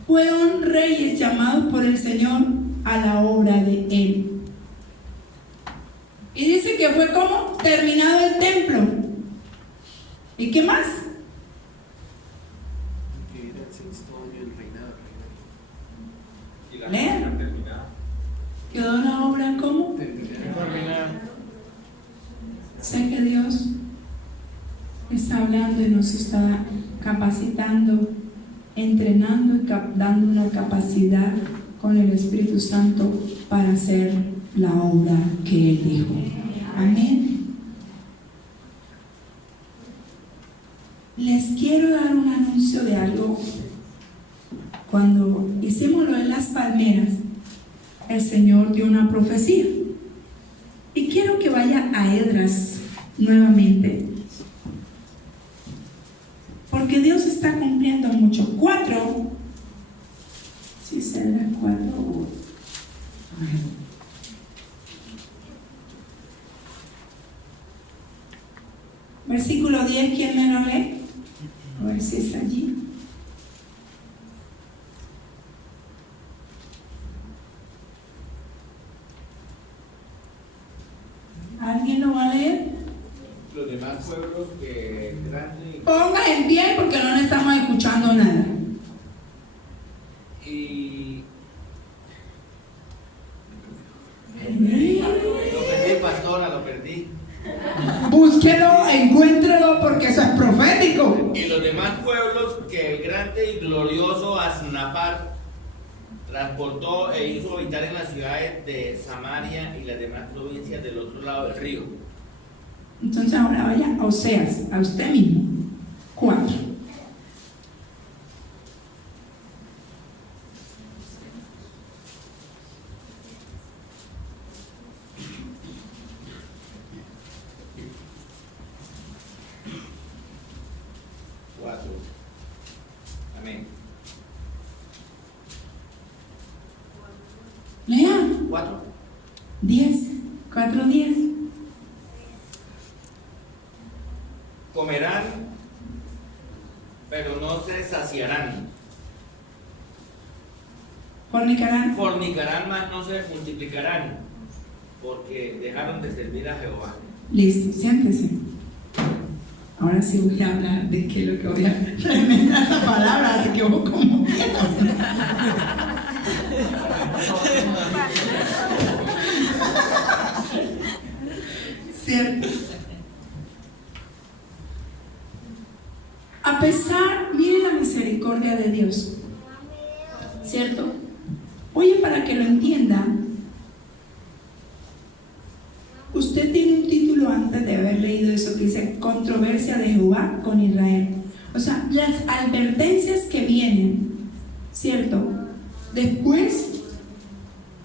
Fueron reyes llamados por el Señor a la obra de Él. Y dice que fue como terminado el templo. ¿Y qué más? Lean. ¿Quedó la obra como? Sé que Dios está hablando y nos está capacitando, entrenando y dando una capacidad con el Espíritu Santo para hacer la obra que Él dijo. Amén. Les quiero dar un anuncio de algo. Cuando hicimos lo de las palmeras, el Señor dio una profecía. Y quiero que vaya a Esdras nuevamente, porque Dios está cumpliendo mucho. 4, si será 4. Versículo 10, ¿quién me lo lee? A ver si está allí. ¿Alguien lo va a leer? Los demás pueblos que grande Ponga en pie porque no le estamos escuchando nada. y Sí. lo perdí, pastora, lo perdí. Búsquelo, encuéntrelo porque eso es profético. Y los demás pueblos que el grande y glorioso Asnapar transportó e hizo habitar en las ciudades de Samaria y las demás provincias del otro lado del río. Entonces ahora vaya a Oseas, a usted mismo. 4. Amén. Lea. 4. 10. 4, 10. Comerán, pero no se saciarán. Fornicarán. Fornicarán, mas no se multiplicarán, porque dejaron de servir a Jehová. Listo, siéntese. Ahora sí voy a hablar de qué es lo que voy a tremenda esa palabra, de que hubo como cierto. A pesar, miren la misericordia de Dios, ¿cierto? Oye, para que lo entienda, usted tiene un título antes de haber leído eso que dice controversia de Jehová con Israel. O sea, las advertencias que vienen, ¿cierto? Después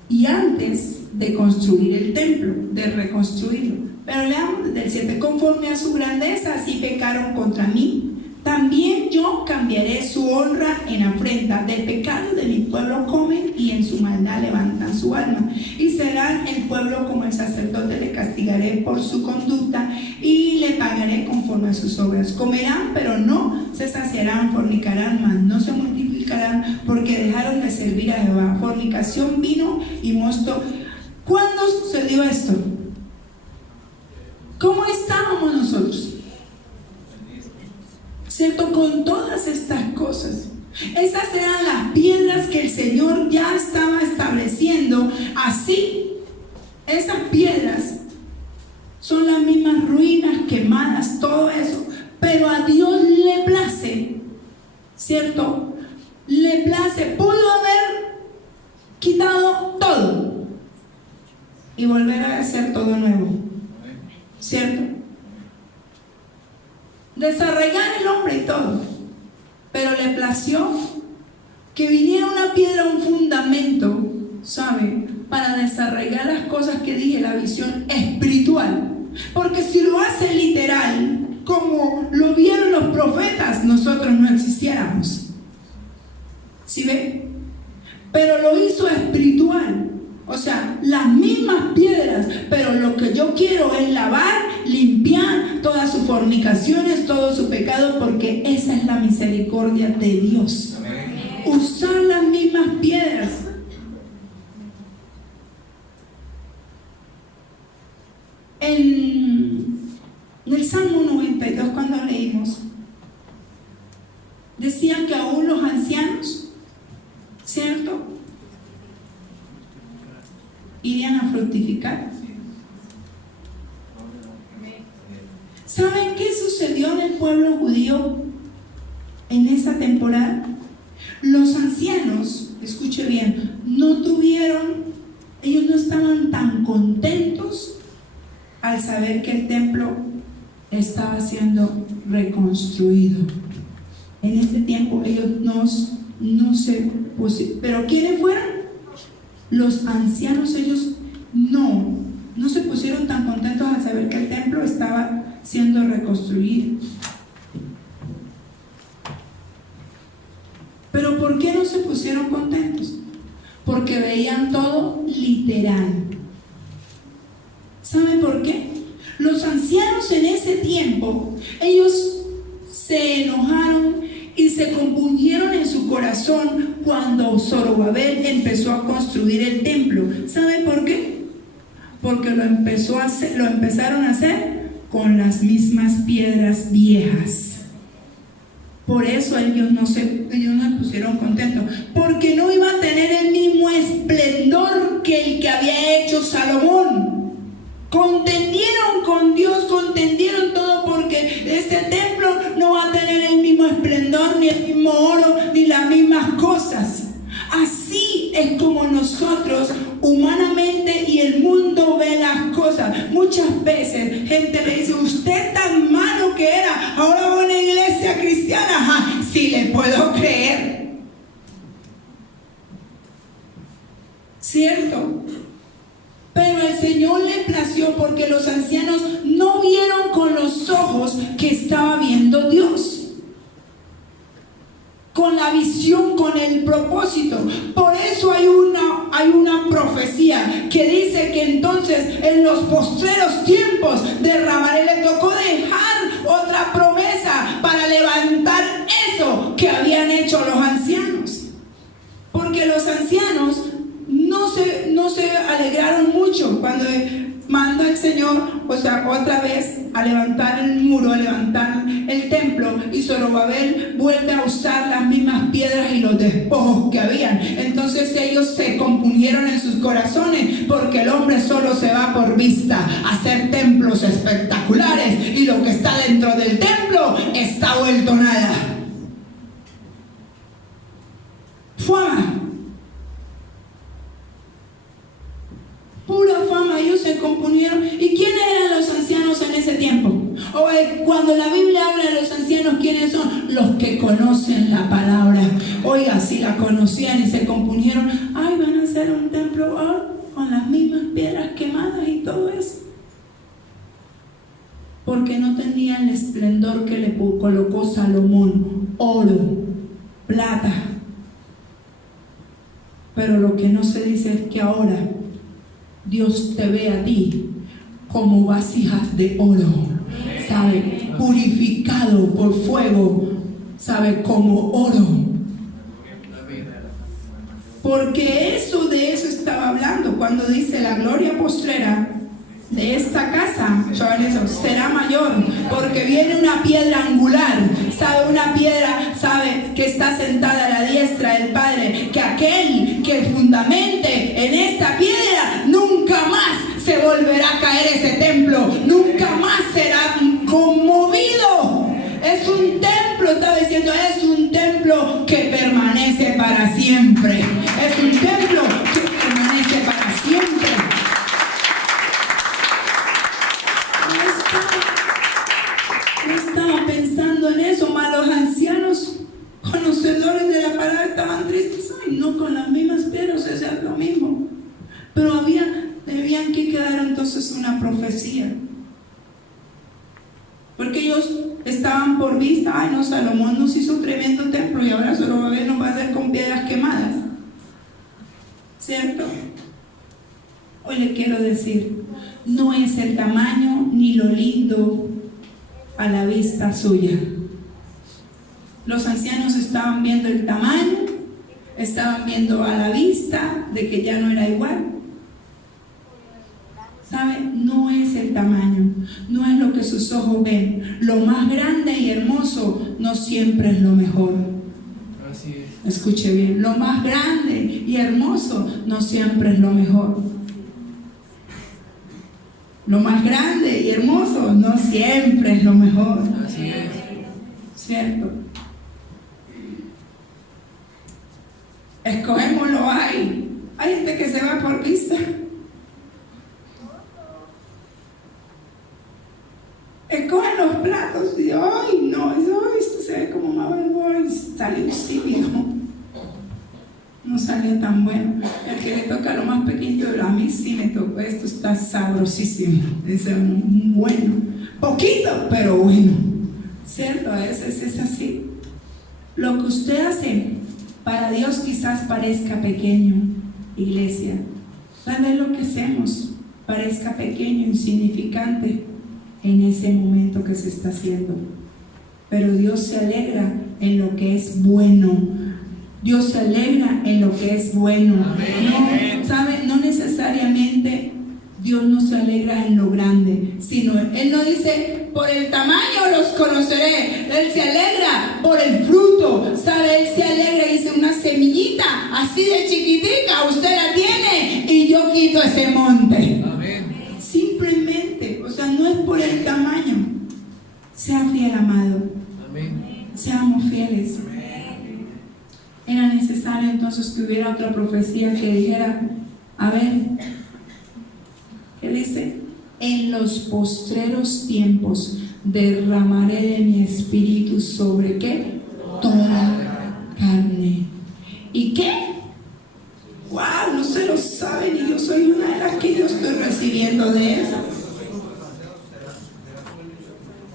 y antes de construir el templo, de reconstruirlo. Pero leamos desde el 7. Conforme a su grandeza, así pecaron contra mí. También yo cambiaré su honra en afrenta. Del pecado de mi pueblo comen y en su maldad levantan su alma. Y serán el pueblo como el sacerdote, le castigaré por su conducta y le pagaré conforme a sus obras. Comerán, pero no se saciarán, fornicarán, mas no se multiplicarán servir a Jehová. Fornicación, vino y mosto. ¿Cuándo sucedió esto? ¿Cómo estábamos nosotros? ¿Cierto? Con todas estas cosas. Esas eran las piedras que el Señor ya estaba estableciendo. Así, esas piedras son las mismas ruinas, quemadas, todo eso. Pero a Dios le place, ¿cierto? Le place. Pudo haber quitado todo y volver a hacer todo nuevo, ¿cierto? Desarraigar el hombre y todo, pero le plació que viniera una piedra, un fundamento, ¿sabe? Para desarraigar las cosas que dije, la visión espiritual. Porque si lo hace literal, como lo vieron los profetas, nosotros no existiéramos. ¿Sí ve? Pero lo hizo espiritual. O sea, las mismas piedras, pero lo que yo quiero es lavar, limpiar todas sus fornicaciones, todo su pecado, porque esa es la misericordia de Dios. Usar las mismas piedras. En el Salmo 92, cuando leímos, decían que aún los ancianos, ¿cierto?, irían a fructificar. ¿Saben qué sucedió en el pueblo judío en esa temporada? Los ancianos, escuche bien, ellos no estaban tan contentos al saber que el templo estaba siendo reconstruido. En ese tiempo ellos no se pusieron. ¿Pero quiénes fueron? Los ancianos. Ellos no se pusieron tan contentos al saber que el templo estaba siendo reconstruido. ¿Pero por qué no se pusieron contentos? Porque veían todo literal. ¿Saben por qué? Los ancianos en ese tiempo, ellos se enojaron y se compungieron en su corazón cuando Zorobabel empezó a construir el templo. ¿Saben por qué? Porque lo empezaron a hacer con las mismas piedras viejas. Por eso ellos no se pusieron contentos, porque no iba a tener el mismo esplendor que el que había hecho Salomón. Contendieron con Dios, contendieron todo, porque este templo no va a tener el mismo esplendor, ni el mismo oro, ni las mismas cosas. Así es como nosotros humanamente y el mundo ve las cosas. Muchas veces gente le dice: usted tan malo que era, ahora va a una iglesia cristiana. Ajá, sí le puedo creer, ¿cierto? Pero el Señor le plació, porque los ancianos no vieron con los ojos que estaba viendo Dios, con la visión, con el propósito. Por eso hay una profecía que dice que entonces en los postreros tiempos derramaré. Le tocó dejar otra promesa para levantar eso que habían hecho los ancianos, porque los ancianos no se alegraron mucho cuando mandó el Señor, otra vez a levantar el muro, a levantar el templo, y Zorobabel vuelve a usar las mismas piedras y los despojos que habían. Entonces ellos se compungieron en sus corazones, porque el hombre solo se va por vista a hacer templos espectaculares, y lo que está dentro del templo está vuelto nada. Fama, pura fama. Ellos se compusieron. ¿Y quiénes eran los ancianos en ese tiempo? Cuando la Biblia habla de los ancianos, ¿quiénes son? Los que conocen la palabra. Oiga, si la conocían y se compusieron, ay, van a hacer un templo con las mismas piedras quemadas y todo eso, porque no tenían el esplendor que le colocó Salomón: oro, plata. Pero lo que no se dice es que ahora Dios te ve a ti como vasijas de oro, ¿sabe? Purificado por fuego, ¿sabe? Como oro. Porque de eso estaba hablando cuando dice la gloria postrera de esta casa, ¿saben eso? Será mayor, porque viene una piedra angular, ¿sabe? Una piedra, ¿sabe? Que está sentada a la diestra del Padre, que aquel que fundamente en esta piedra, nunca más se volverá a caer ese templo, nunca más será conmovido. Es un templo, estaba diciendo, es un templo que permanece para siempre. Es un templo que permanece para siempre. No estaba pensando en eso, mas los ancianos conocedores de la palabra estaban tristes. Ay, no, con las mismas piedras, o sea, lo mismo. Pero debían que quedar entonces una profecía. Porque ellos estaban por vista, ay no, Salomón nos hizo un tremendo templo y ahora Zorobabel nos va a hacer con piedras quemadas. ¿Cierto? Hoy le quiero decir, no es el tamaño ni lo lindo a la vista suya. Los ancianos estaban viendo el tamaño, estaban viendo a la vista de que ya no era igual. ¿Sabe? No es el tamaño, no es lo que sus ojos ven. Lo más grande y hermoso no siempre es lo mejor. Así es. Escuche bien, lo más grande y hermoso no siempre es lo mejor. Lo más grande y hermoso no siempre es lo mejor. Así es. ¿Cierto? Escogémoslo ahí. Hay gente que se va por vista. Escogen los platos y ay no, esto se ve como más bueno, salió sí viejo, no salió tan bueno. El que le toca lo más pequeño, a mí sí me tocó, esto está sabrosísimo, es bueno, poquito pero bueno, cierto, a veces es así. Lo que usted hace para Dios quizás parezca pequeño, iglesia, tal vez lo que hacemos parezca pequeño, insignificante en ese momento que se está haciendo, pero Dios se alegra en lo que es bueno. Dios se alegra en lo que es bueno. No, ¿sabe? No necesariamente Dios no se alegra en lo grande, sino Él no dice por el tamaño los conoceré. Él se alegra por el fruto, ¿sabe? Él se alegra y dice una semillita así de chiquitica, usted la tiene y yo quito ese monte. Simplemente, o sea, no es por el tamaño. Sea fiel, amado. Amén. Seamos fieles. Era necesario entonces que hubiera otra profecía que dijera, a ver, ¿qué dice? En los postreros tiempos derramaré de mi espíritu sobre ¿qué? Toda carne. ¿Y qué? ¡Wow! No se lo saben y yo soy una de las que yo estoy recibiendo de eso.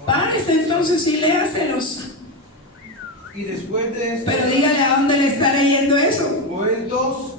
Párese entonces y léaselos. Y después de esto, Pero dígale a dónde le está leyendo eso. Joel 2:28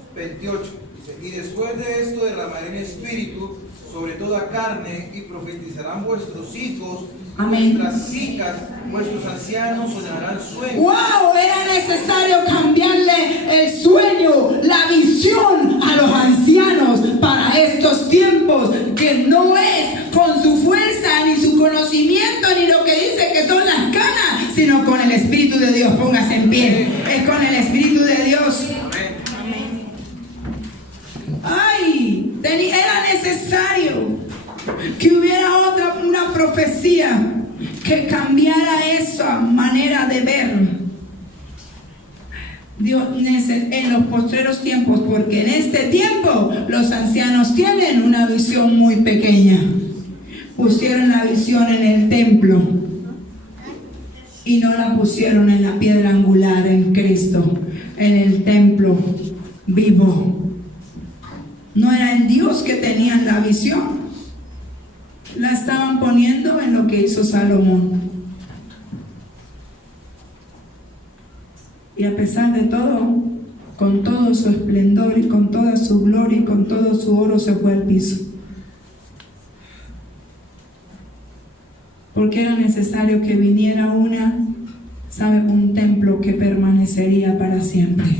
dice: y después de esto derramaré mi espíritu sobre toda carne, y profetizarán vuestros hijos, Amén. vuestras hijas, vuestros ancianos soñarán sueños. ¡Wow! Era necesario cambiarle el sueño, la visión a los ancianos para estos tiempos, que no es con su fuerza, ni su conocimiento, ni lo que dice que son las canas, sino con el Espíritu de Dios. Póngase en pie. Es con el Espíritu de Dios. ¡Ay! Era necesario que hubiera una profecía que cambiara esa manera de ver Dios en los postreros tiempos, porque en este tiempo los ancianos tienen una visión muy pequeña. Pusieron la visión en el templo y no la pusieron en la piedra angular, en Cristo, en el templo vivo. No era en Dios que tenían la visión, la estaban poniendo en lo que hizo Salomón. Y a pesar de todo, con todo su esplendor y con toda su gloria y con todo su oro, se fue al piso. Porque era necesario que viniera un templo que permanecería para siempre.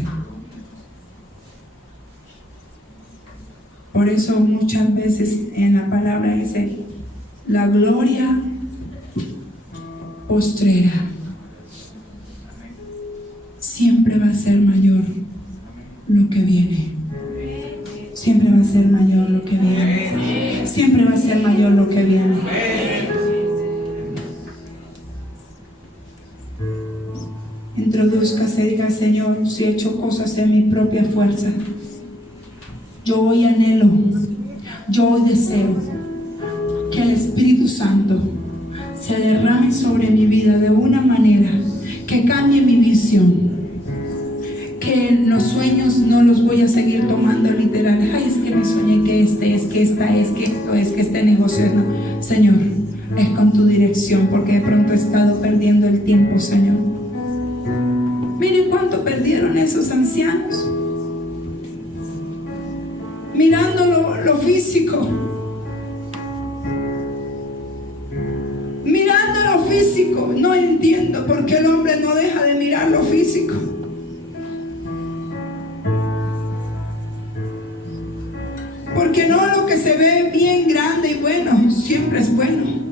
Por eso muchas veces en la palabra dice, la gloria postrera siempre va a ser mayor lo que viene. Siempre va a ser mayor lo que viene. Siempre va a ser mayor lo que viene. Introduzcase, diga: Señor, si he hecho cosas en mi propia fuerza, yo hoy anhelo, yo hoy deseo que el Espíritu Santo se derrame sobre mi vida de una manera que cambie mi visión. Que los sueños no los voy a seguir tomando literal. Ay, es que me soñé que es que esta, es que esto, es que este negocio. No, Señor, es con tu dirección, porque de pronto he estado perdiendo el tiempo, Señor. Miren cuánto perdieron esos ancianos, mirando lo físico, mirando lo físico. No entiendo por qué el hombre no deja de mirar lo físico. Porque no lo que se ve bien grande y bueno, siempre es bueno.